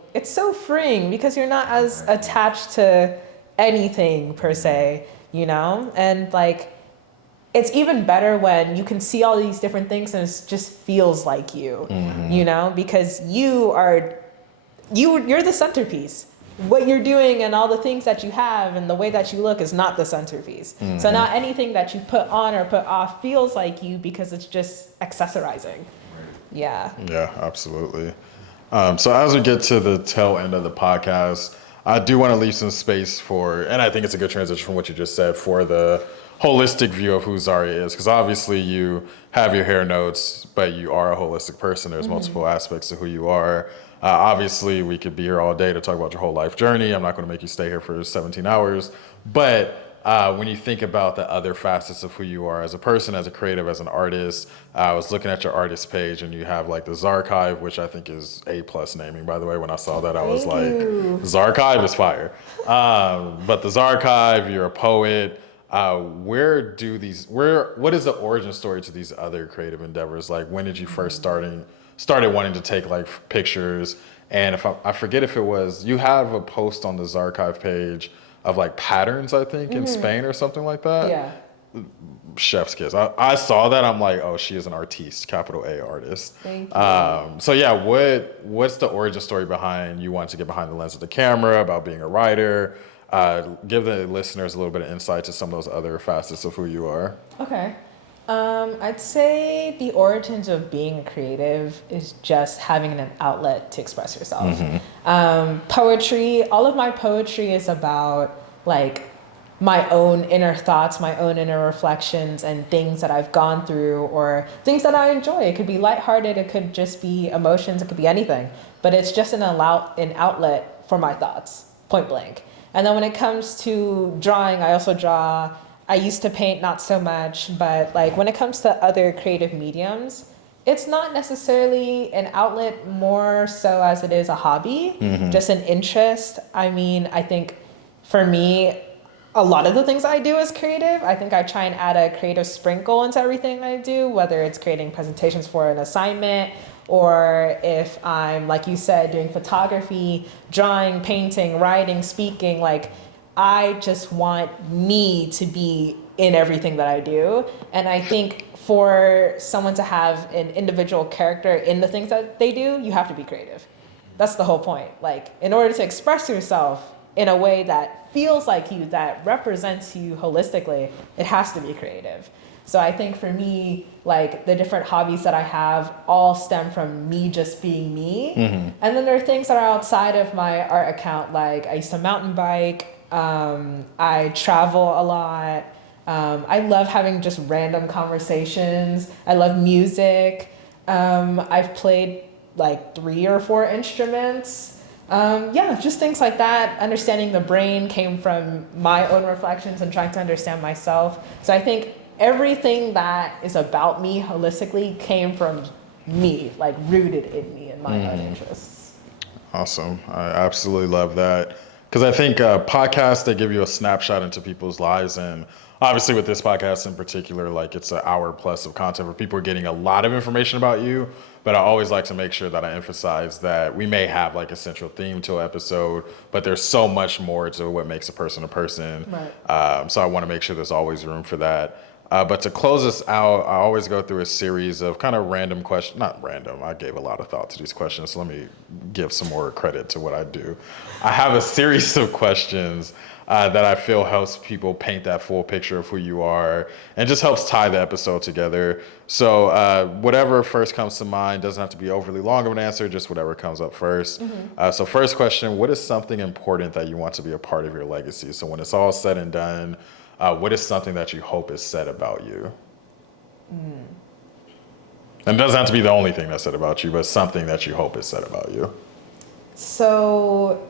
freeing, because you're not as attached to anything per se, you know? And like, it's even better when you can see all these different things and it just feels like you, you know, because you're the centerpiece. What you're doing and all the things that you have and the way that you look is not the centerpiece. So not anything that you put on or put off feels like you, because it's just accessorizing. Yeah. Yeah, absolutely. So as we get to the tail end of the podcast, I do want to leave some space for, and I think it's a good transition from what you just said, for the holistic view of who Zaria is. Because obviously you have your hair notes, but you are a holistic person. There's multiple aspects to who you are. Obviously, we could be here all day to talk about your whole life journey. I'm not going to make you stay here for 17 hours. But when you think about the other facets of who you are as a person, as a creative, as an artist, I was looking at your artist page, and you have like the Zarchive, which I think is A+ naming, by the way. When I saw that, I was like, Zarchive is fire. But the Zarchive, you're a poet. What is the origin story to these other creative endeavors? Like, when did you first started wanting to take like pictures? And if I forget if it was, you have a post on the Zarchive page of like patterns, I think, in Spain or something like that. Yeah. Chef's kiss. I saw that. I'm like, oh, she is an artiste, capital A artist. Thank you. So yeah, what's the origin story behind you wanting to get behind the lens of the camera, about being a writer? Give the listeners a little bit of insight to some of those other facets of who you are. Okay. I'd say the origins of being creative is just having an outlet to express yourself. Poetry, all of my poetry is about like my own inner thoughts, my own inner reflections, and things that I've gone through or things that I enjoy. It could be lighthearted, it could just be emotions, it could be anything. But it's just an outlet for my thoughts, point blank. And then when it comes to drawing, I also draw. I used to paint, not so much, but like when it comes to other creative mediums, it's not necessarily an outlet more so as it is a hobby, just an interest. I mean, I think for me, a lot of the things I do is creative. I think I try and add a creative sprinkle into everything I do, whether it's creating presentations for an assignment, or if I'm, like you said, doing photography, drawing, painting, writing, speaking. Like, I just want me to be in everything that I do. And I think for someone to have an individual character in the things that they do, you have to be creative. That's the whole point. Like, in order to express yourself in a way that feels like you, that represents you holistically, it has to be creative. So I think for me, like, the different hobbies that I have all stem from me just being me. And then there are things that are outside of my art account. Like, I used to mountain bike. I travel a lot. I love having just random conversations. I love music. I've played like 3 or 4 instruments. Just things like that. Understanding the brain came from my own reflections and trying to understand myself. So I think everything that is about me holistically came from me, like rooted in me and my own interests. Awesome. I absolutely love that. Because I think podcasts, they give you a snapshot into people's lives. And obviously with this podcast in particular, like, it's an hour plus of content where people are getting a lot of information about you. But I always like to make sure that I emphasize that we may have like a central theme to an episode, but there's so much more to what makes a person a person. Right. So I want to make sure there's always room for that. But to close us out, I always go through a series of kind of random questions. Not random, I gave a lot of thought to these questions, so let me give some more credit to what I do. I have a series of questions that I feel helps people paint that full picture of who you are and just helps tie the episode together. So whatever first comes to mind, doesn't have to be overly long of an answer, just whatever comes up first. So first question, what is something important that you want to be a part of your legacy? So when it's all said and done, what is something that you hope is said about you? And it doesn't have to be the only thing that's said about you, but something that you hope is said about you. So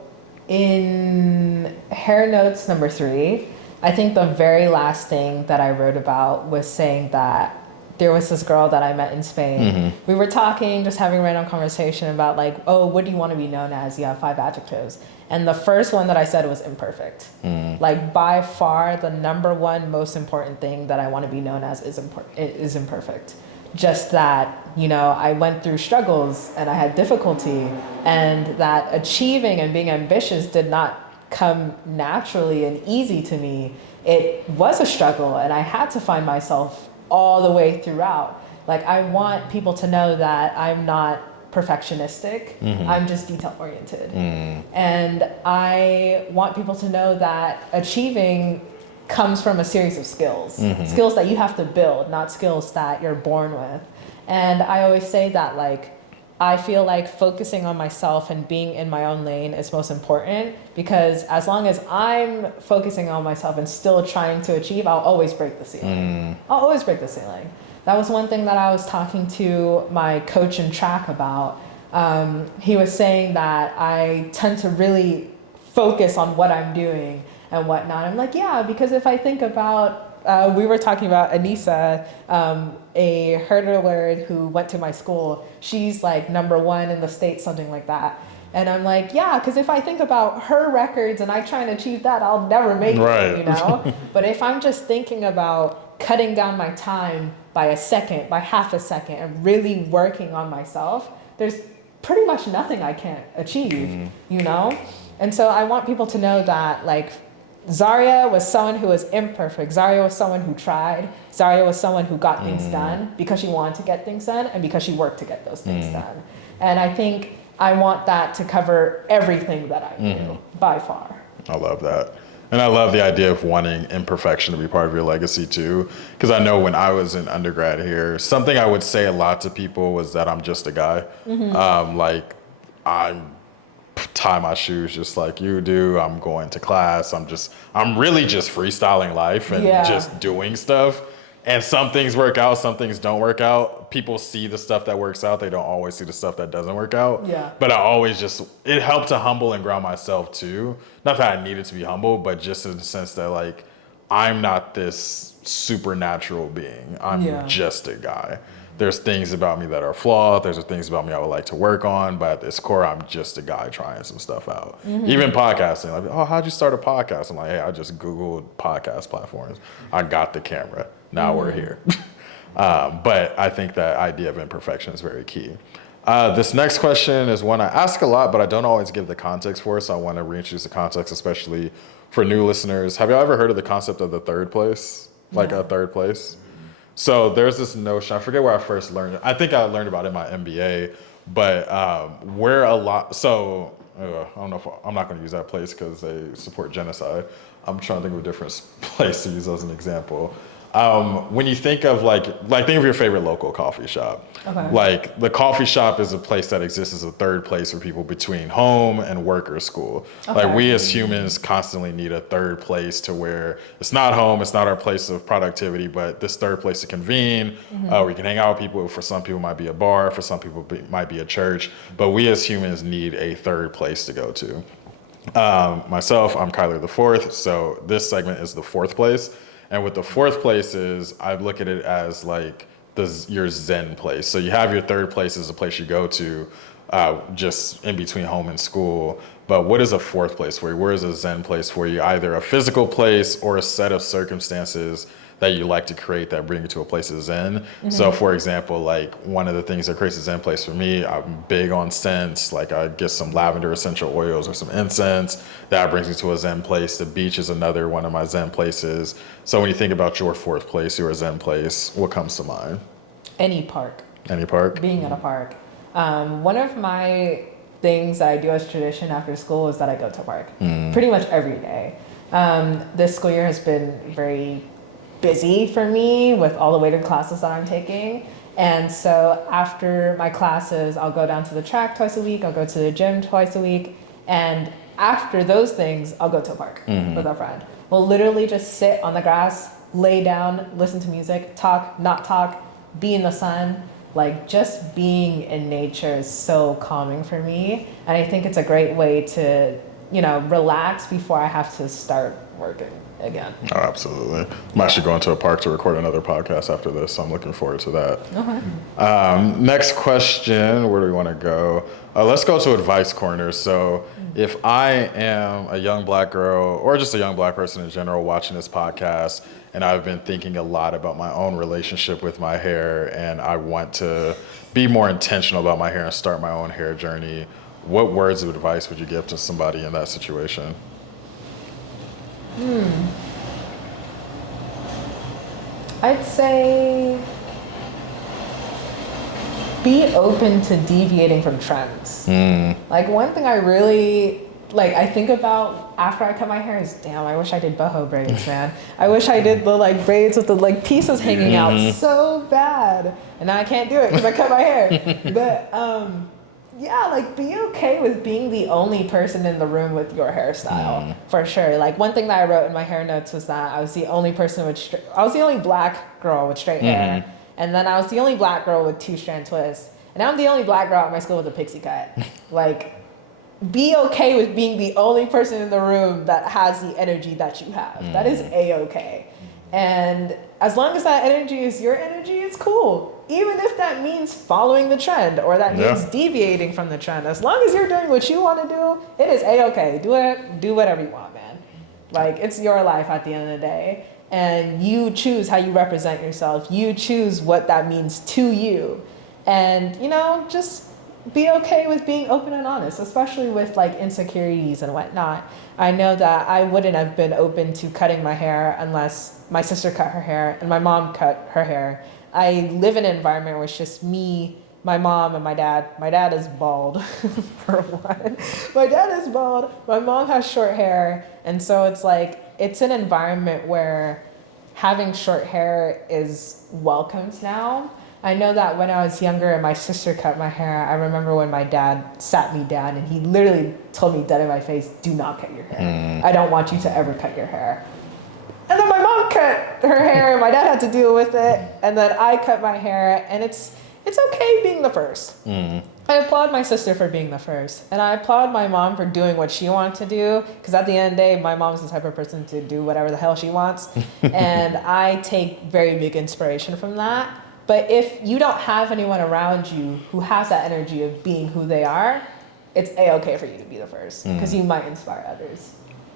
in hair notes number 3, I think the very last thing that I wrote about was saying that there was this girl that I met in Spain. We were talking, just having a random conversation about like, oh, what do you want to be known as? You have 5 adjectives. And the first one that I said was imperfect. Like by far the number one most important thing that I want to be known as is imperfect. Just that, you know, I went through struggles and I had difficulty, and that achieving and being ambitious did not come naturally and easy to me. It was a struggle, and I had to find myself all the way throughout. Like, I want people to know that I'm not perfectionistic. I'm just detail oriented. And I want people to know that achieving comes from a series of skills, skills that you have to build, not skills that you're born with. And I always say that, like, I feel like focusing on myself and being in my own lane is most important, because as long as I'm focusing on myself and still trying to achieve, I'll always break the ceiling. I'll always break the ceiling. That was one thing that I was talking to my coach in track about. He was saying that I tend to really focus on what I'm doing and whatnot. I'm like, yeah, because if I think about, we were talking about Anissa, a hurdler who went to my school. She's like #1 in the state, something like that. And I'm like, yeah, because if I think about her records and I try and achieve that, I'll never make it, you know? But if I'm just thinking about cutting down my time by a second, by half a second, and really working on myself, there's pretty much nothing I can't achieve, you know? And so I want people to know that, like, Zaria was someone who was imperfect. Zaria was someone who tried. Zaria was someone who got things done because she wanted to get things done and because she worked to get those things done. And I think I want that to cover everything that I do, by far. I love that. And I love the idea of wanting imperfection to be part of your legacy too. Because I know when I was in undergrad here, something I would say a lot to people was that I'm just a guy. Like, I'm tie my shoes just like you do. I'm going to class. I'm really just freestyling life and just doing stuff. And some things work out, some things don't work out. People see the stuff that works out. They don't always see the stuff that doesn't work out. But I always it helped to humble and ground myself too. Not that I needed to be humble, but just in the sense that, like, I'm not this supernatural being. I'm just a guy. There's things about me that are flawed. There's things about me I would like to work on. But at its core, I'm just a guy trying some stuff out. Even podcasting. Like, oh, how'd you start a podcast? I'm like, hey, I just Googled podcast platforms. I got the camera. Now we're here. But I think that idea of imperfection is very key. This next question is one I ask a lot, but I don't always give the context for. So I want to reintroduce the context, especially for new listeners. Have y'all ever heard of the concept of the third place? Like a third place? So there's this notion, I forget where I first learned it. I think I learned about it in my MBA, but we're a lot, so I don't know if, I'm not gonna use that place because they support genocide. I'm trying to think of a different place to use as an example. When you think of like think of your favorite local coffee shop. Like, the coffee shop is a place that exists as a third place for people between home and work or school. Like, we as humans constantly need a third place to where it's not home, it's not our place of productivity, but this third place to convene. We can hang out with people. For some people, it might be a bar. For some people, it might be a church. But we as humans need a third place to go to. Myself, I'm Kyler the Fourth. So this segment is the fourth place. And with the fourth place is, I look at it as like your Zen place. So you have your third place as a place you go to just in between home and school. But what is a fourth place for you? Where is a Zen place for you? Either a physical place or a set of circumstances that you like to create that bring you to a place of Zen. So for example, like, one of the things that creates a Zen place for me, I'm big on scents. Like, I get some lavender essential oils or some incense. That brings me to a Zen place. The beach is another one of my Zen places. So when you think about your fourth place, your Zen place, what comes to mind? Any park. Any park? Being in a park. One of my things that I do as tradition after school is that I go to a park pretty much every day. This school year has been very busy for me with all the weighted classes that I'm taking. And so after my classes, I'll go down to the track twice a week. I'll go to the gym twice a week. And after those things, I'll go to a park with a friend. We'll literally just sit on the grass, lay down, listen to music, talk, not talk, be in the sun. Like, just being in nature is so calming for me. And I think it's a great way to relax before I have to start working again. Oh, absolutely. I'm actually going to a park to record another podcast after this, so I'm looking forward to that. Okay. Next question, where do we want to go? Let's go to Advice Corner. So if I am a young Black girl, or just a young Black person in general watching this podcast, and I've been thinking a lot about my own relationship with my hair, and I want to be more intentional about my hair and start my own hair journey, what words of advice would you give to somebody in that situation? I'd say be open to deviating from trends. Like one thing I really I think about after I cut my hair is, damn, I wish I did boho braids, man. I wish I did the braids with the pieces hanging out so bad. And now I can't do it because I cut my hair. But be okay with being the only person in the room with your hairstyle, for sure. One thing that I wrote in my hair notes was that I was the only person I was the only Black girl with straight hair, and then I was the only Black girl with 2-strand twists, and I'm the only Black girl at my school with a pixie cut. Be okay with being the only person in the room that has the energy that you have. That is A-okay. And as long as that energy is your energy, it's cool. Even if that means following the trend or that means deviating from the trend. As long as you're doing what you want to do, it is A-okay. Do whatever you want, man. It's your life at the end of the day. And you choose how you represent yourself. You choose what that means to you. And, just be okay with being open and honest, especially with insecurities and whatnot. I know that I wouldn't have been open to cutting my hair unless my sister cut her hair and my mom cut her hair. I live in an environment where it's just me, my mom, and my dad. My dad is bald, for one. My dad is bald. My mom has short hair. And so it's an environment where having short hair is welcomed now. I know that when I was younger and my sister cut my hair, I remember when my dad sat me down and he literally told me dead in my face, do not cut your hair. I don't want you to ever cut your hair. And then my mom cut her hair and my dad had to deal with it. And then I cut my hair, and it's okay being the first. I applaud my sister for being the first. And I applaud my mom for doing what she wanted to do. Because at the end of the day, my mom's the type of person to do whatever the hell she wants. And I take very big inspiration from that. But if you don't have anyone around you who has that energy of being who they are, it's A-okay for you to be the first, because you might inspire others.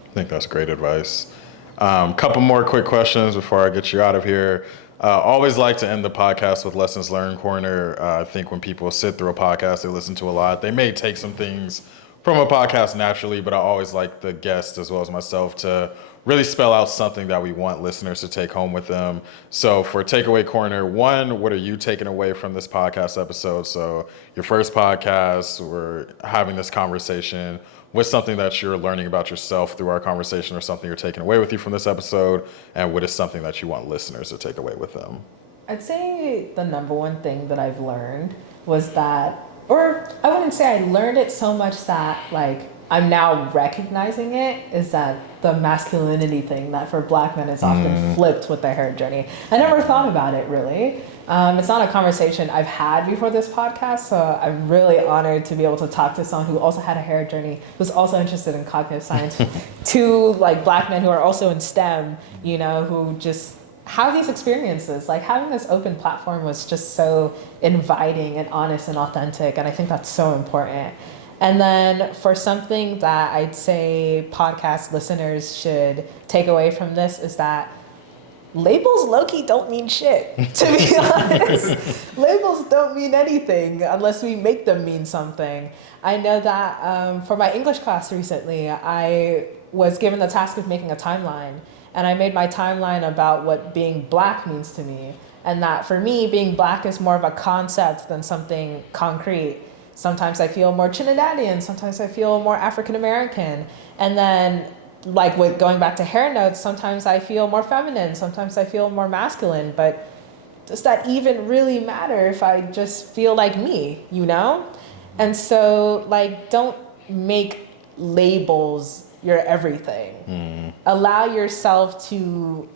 I think that's great advice. Couple more quick questions before I get you out of here. Always like to end the podcast with Lessons Learned Corner. I think when people sit through a podcast, they listen to a lot. They may take some things from a podcast naturally, but I always like the guests as well as myself to really spell out something that we want listeners to take home with them. So for Takeaway Corner, one, what are you taking away from this podcast episode? So your first podcast, we're having this conversation. What's something that you're learning about yourself through our conversation, or something you're taking away with you from this episode? And what is something that you want listeners to take away with them? I'd say the number one thing that I've learned was that, or I wouldn't say I learned it so much that I'm now recognizing it, is that the masculinity thing that for Black men is often flipped with their hair journey. I never thought about it really. It's not a conversation I've had before this podcast, so I'm really honored to be able to talk to someone who also had a hair journey, who's also interested in cognitive science, to Black men who are also in STEM, who just have these experiences. Having this open platform was just so inviting and honest and authentic, and I think that's so important. And then for something that I'd say podcast listeners should take away from this is that labels low-key don't mean shit, to be honest. Labels don't mean anything unless we make them mean something. I know that for my English class recently, I was given the task of making a timeline. And I made my timeline about what being Black means to me. And that for me, being Black is more of a concept than something concrete. Sometimes I feel more Trinidadian, sometimes I feel more African American. And then with going back to hair notes, sometimes I feel more feminine, sometimes I feel more masculine. But does that even really matter if I just feel like me, And so don't make labels your everything. Allow yourself to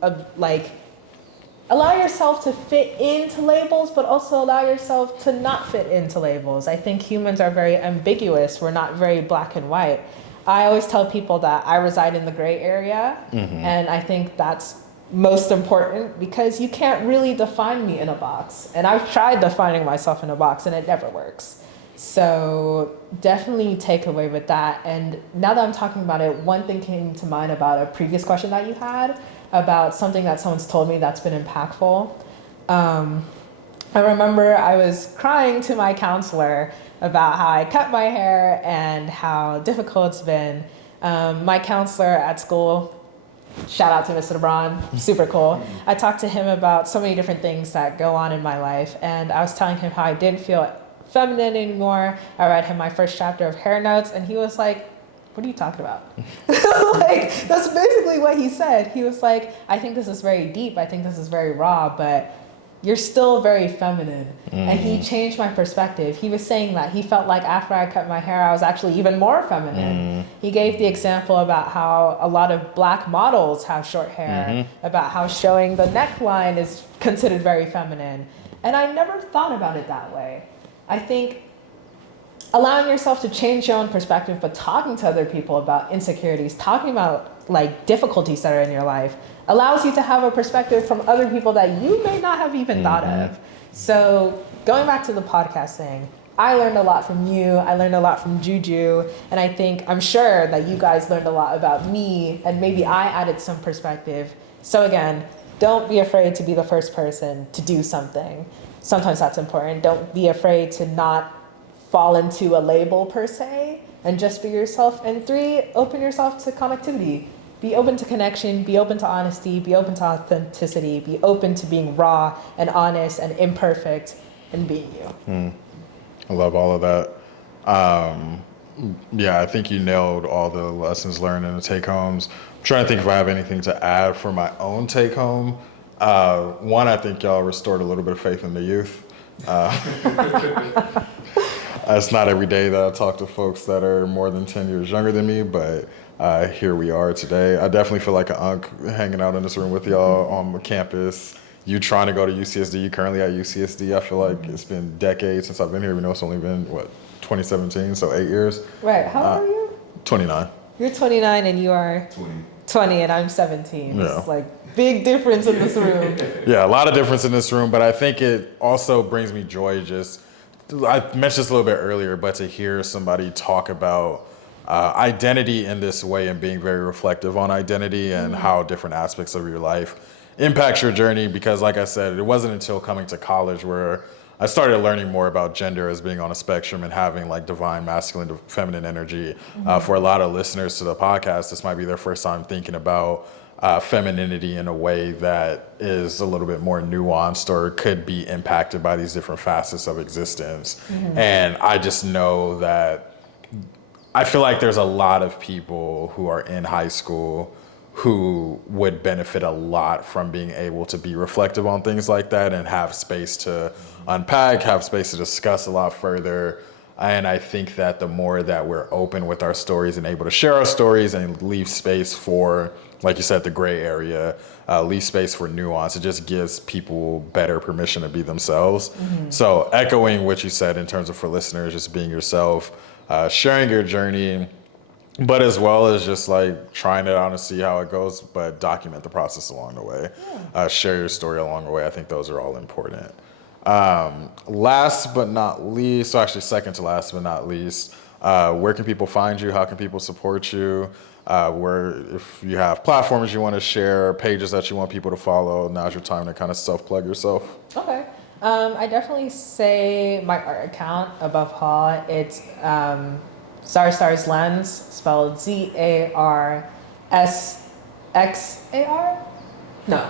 fit into labels, but also allow yourself to not fit into labels. I think humans are very ambiguous. We're not very black and white. I always tell people that I reside in the gray area, and I think that's most important because you can't really define me in a box. And I've tried defining myself in a box and it never works. So definitely take away with that. And now that I'm talking about it, one thing came to mind about a previous question that you had about something that someone's told me that's been impactful. I remember I was crying to my counselor about how I cut my hair and how difficult it's been. My counselor at school, shout out to Mr. LeBron, super cool. I talked to him about so many different things that go on in my life, and I was telling him how I didn't feel feminine anymore. I read him my first chapter of Hair Notes, and he was like, what are you talking about? Like, that's basically what he said. He was like, I think this is very deep. I think this is very raw, but you're still very feminine. And he changed my perspective. He was saying that he felt like after I cut my hair, I was actually even more feminine. He gave the example about how a lot of black models have short hair, about how showing the neckline is considered very feminine. And I never thought about it that way. I think allowing yourself to change your own perspective, but talking to other people about insecurities, talking about like difficulties that are in your life, allows you to have a perspective from other people that you may not have even thought of. So going back to the podcast thing, I learned a lot from you. I learned a lot from Juju. And I'm sure that you guys learned a lot about me, and maybe I added some perspective. So again, don't be afraid to be the first person to do something. Sometimes that's important. Don't be afraid to not fall into a label per se, and just be yourself. And 3, open yourself to connectivity. Be open to connection, be open to honesty, be open to authenticity, be open to being raw and honest and imperfect and being you. I love all of that. Yeah, I think you nailed all the lessons learned in the take-homes. I'm trying to think if I have anything to add for my own take-home. One, I think y'all restored a little bit of faith in the youth. It's not every day that I talk to folks that are more than 10 years younger than me, but here we are today. I definitely feel like an unk hanging out in this room with y'all on the campus. You trying to go to UCSD, you currently at UCSD. I feel like it's been decades since I've been here. We know it's only been, 2017, so 8 years. Right, how old are you? 29. You're 29 and you are 20 and I'm 17. Yeah. It's like big difference in this room. Yeah, a lot of difference in this room, but I think it also brings me joy I mentioned this a little bit earlier, but to hear somebody talk about identity in this way and being very reflective on identity and how different aspects of your life impacts your journey. Because like I said, it wasn't until coming to college where I started learning more about gender as being on a spectrum and having like divine masculine to feminine energy. For a lot of listeners to the podcast, this might be their first time thinking about femininity in a way that is a little bit more nuanced or could be impacted by these different facets of existence. And I just know that I feel like there's a lot of people who are in high school who would benefit a lot from being able to be reflective on things like that and have space to unpack, have space to discuss a lot further. And I think that the more that we're open with our stories and able to share our stories and leave space for, like you said, the gray area, leave space for nuance, it just gives people better permission to be themselves. So echoing what you said in terms of for listeners, just being yourself, sharing your journey, but as well as just like trying it out and see how it goes, but document the process along the way. Share your story along the way. I think those are all important. Last but not least, so actually second to last but not least, where can people find you? How can people support you? If you have platforms you want to share, pages that you want people to follow, now's your time to kind of self-plug yourself. Okay. I definitely say my art account above Hall. It's Star's Lens, spelled ZARSXAR? No.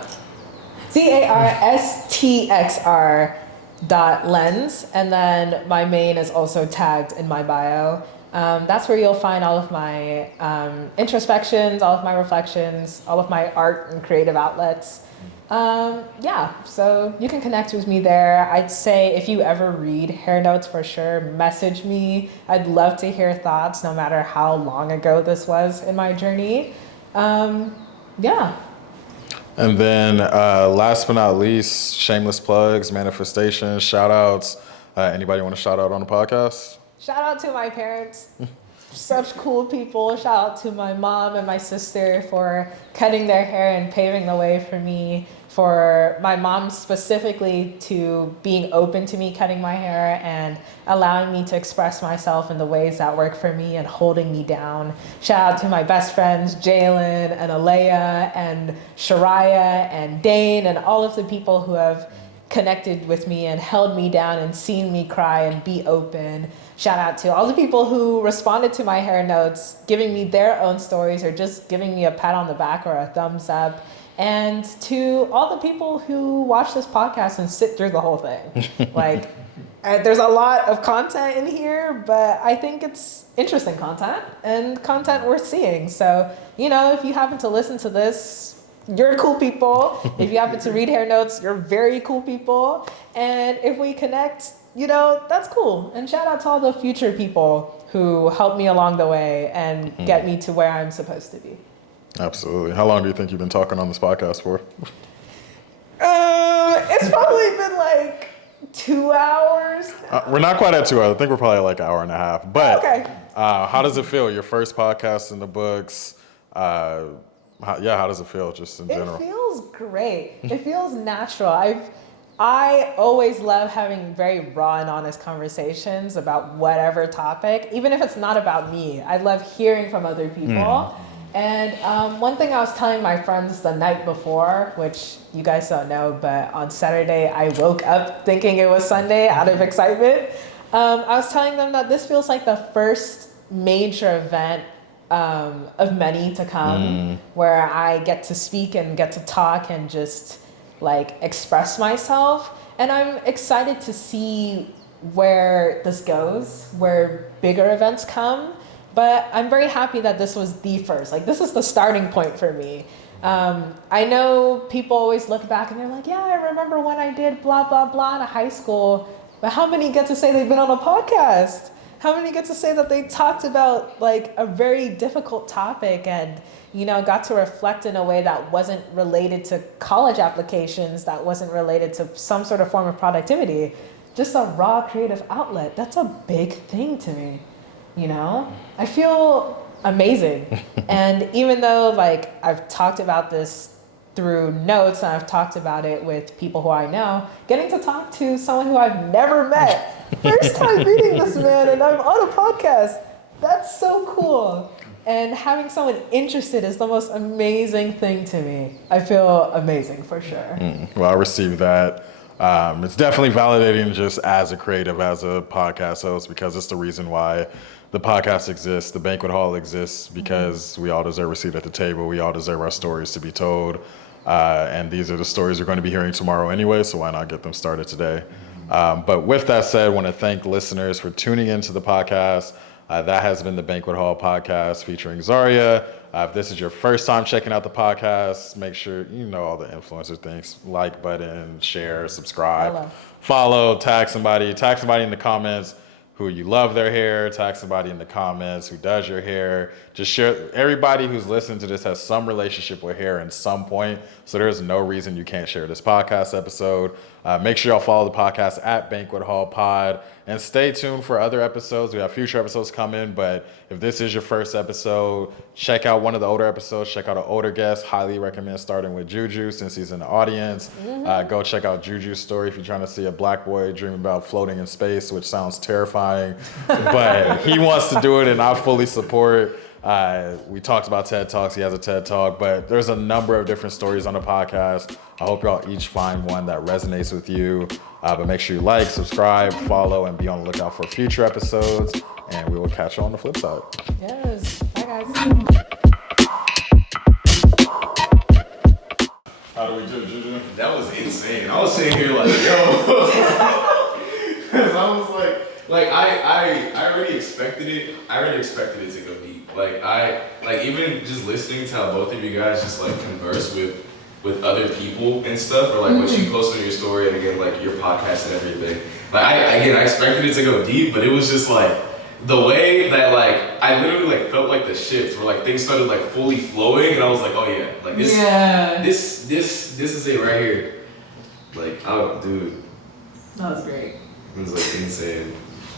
ZARSTXR.lens. And then my main is also tagged in my bio. That's where you'll find all of my introspections, all of my reflections, all of my art and creative outlets. So you can connect with me there. I'd say if you ever read Hair Notes, for sure, message me. I'd love to hear thoughts, no matter how long ago this was in my journey. And then last but not least, shameless plugs, manifestations, shout outs. Anybody want to shout out on the podcast? Shout out to my parents. such cool people. Shout out to my mom and my sister for cutting their hair and paving the way for me. For my mom specifically to being open to me cutting my hair and allowing me to express myself in the ways that work for me and holding me down. Shout out to my best friends, Jalen and Alea and Shariah and Dane and all of the people who have connected with me and held me down and seen me cry and be open. Shout out to all the people who responded to my hair notes, giving me their own stories or just giving me a pat on the back or a thumbs up. And to all the people who watch this podcast and sit through the whole thing. Like, there's a lot of content in here, but I think it's interesting content and content worth seeing. So, you know, if you happen to listen to this, you're cool people. If you happen to read hair notes, you're very cool people. And if we connect, you know, that's cool. And shout out to all the future people who helped me along the way and get me to where I'm supposed to be. Absolutely. How long do you think you've been talking on this podcast for? It's probably been like 2 hours. We're not quite at 2 hours. I think we're probably like an hour and a half. But okay. How does it feel? Your first podcast in the books. How does it feel just in general? It feels great. It feels natural. I always love having very raw and honest conversations about whatever topic, even if it's not about me. I love hearing from other people. And one thing I was telling my friends the night before, which you guys don't know, but on Saturday I woke up thinking it was Sunday out of excitement. I was telling them that this feels like the first major event of many to come where I get to speak and get to talk and just like express myself. And I'm excited to see where this goes, where bigger events come. But I'm very happy that this was the first. Like, this is the starting point for me. I know people always look back and they're like, yeah, I remember when I did blah, blah, blah in high school. But how many get to say they've been on a podcast? How many get to say that they talked about, like, a very difficult topic and, you know, got to reflect in a way that wasn't related to college applications, that wasn't related to some sort of form of productivity? Just a raw creative outlet. That's a big thing to me. You know, I feel amazing. And even though like I've talked about this through notes and I've talked about it with people who I know, getting to talk to someone who I've never met, first time meeting this man and I'm on a podcast, that's so cool. And having someone interested is the most amazing thing to me. I feel amazing for sure. Well, I received that. It's definitely validating just as a creative, as a podcast host, because it's the reason why the podcast exists, the Banquet Hall exists, because we all deserve a seat at the table. We all deserve our stories to be told. And these are the stories we're going to be hearing tomorrow anyway, so why not get them started today? But with that said, I want to thank listeners for tuning into the podcast. That has been the Banquet Hall podcast featuring Zaria. If this is your first time checking out the podcast, make sure you know all the influencer things, like button, share, subscribe, follow, tag somebody in the comments who you love their hair, tag somebody in the comments who does your hair. Just share. Everybody who's listening to this has some relationship with hair in some point, so there's no reason you can't share this podcast episode. Make sure y'all follow the podcast at Banquet Hall Pod, and stay tuned for other episodes. We have future episodes coming, but if this is your first episode, check out one of the older episodes. Check out an older guest. Highly recommend starting with Juju since he's in the audience. Go check out Juju's story if you're trying to see a black boy dream about floating in space, which sounds terrifying, but he wants to do it, and I fully support. We talked about TED Talks. He has a TED Talk, but there's a number of different stories on the podcast. I hope y'all each find one that resonates with you. But make sure you like, subscribe, follow, and be on the lookout for future episodes. And we will catch you on the flip side. Yes. Bye, guys. How do we do, Juju? That was insane. I was sitting here like, yo. I was like I already expected it. I already expected it to go deep. Like even just listening to how both of you guys just like converse with other people and stuff, or like what you post on your story, and again like your podcast and everything. Like I expected it to go deep, but it was just like the way that like I literally like felt like the shifts where like things started like fully flowing, and I was like, oh yeah, like this is it right here. Like, oh dude. That was great. It was like insane.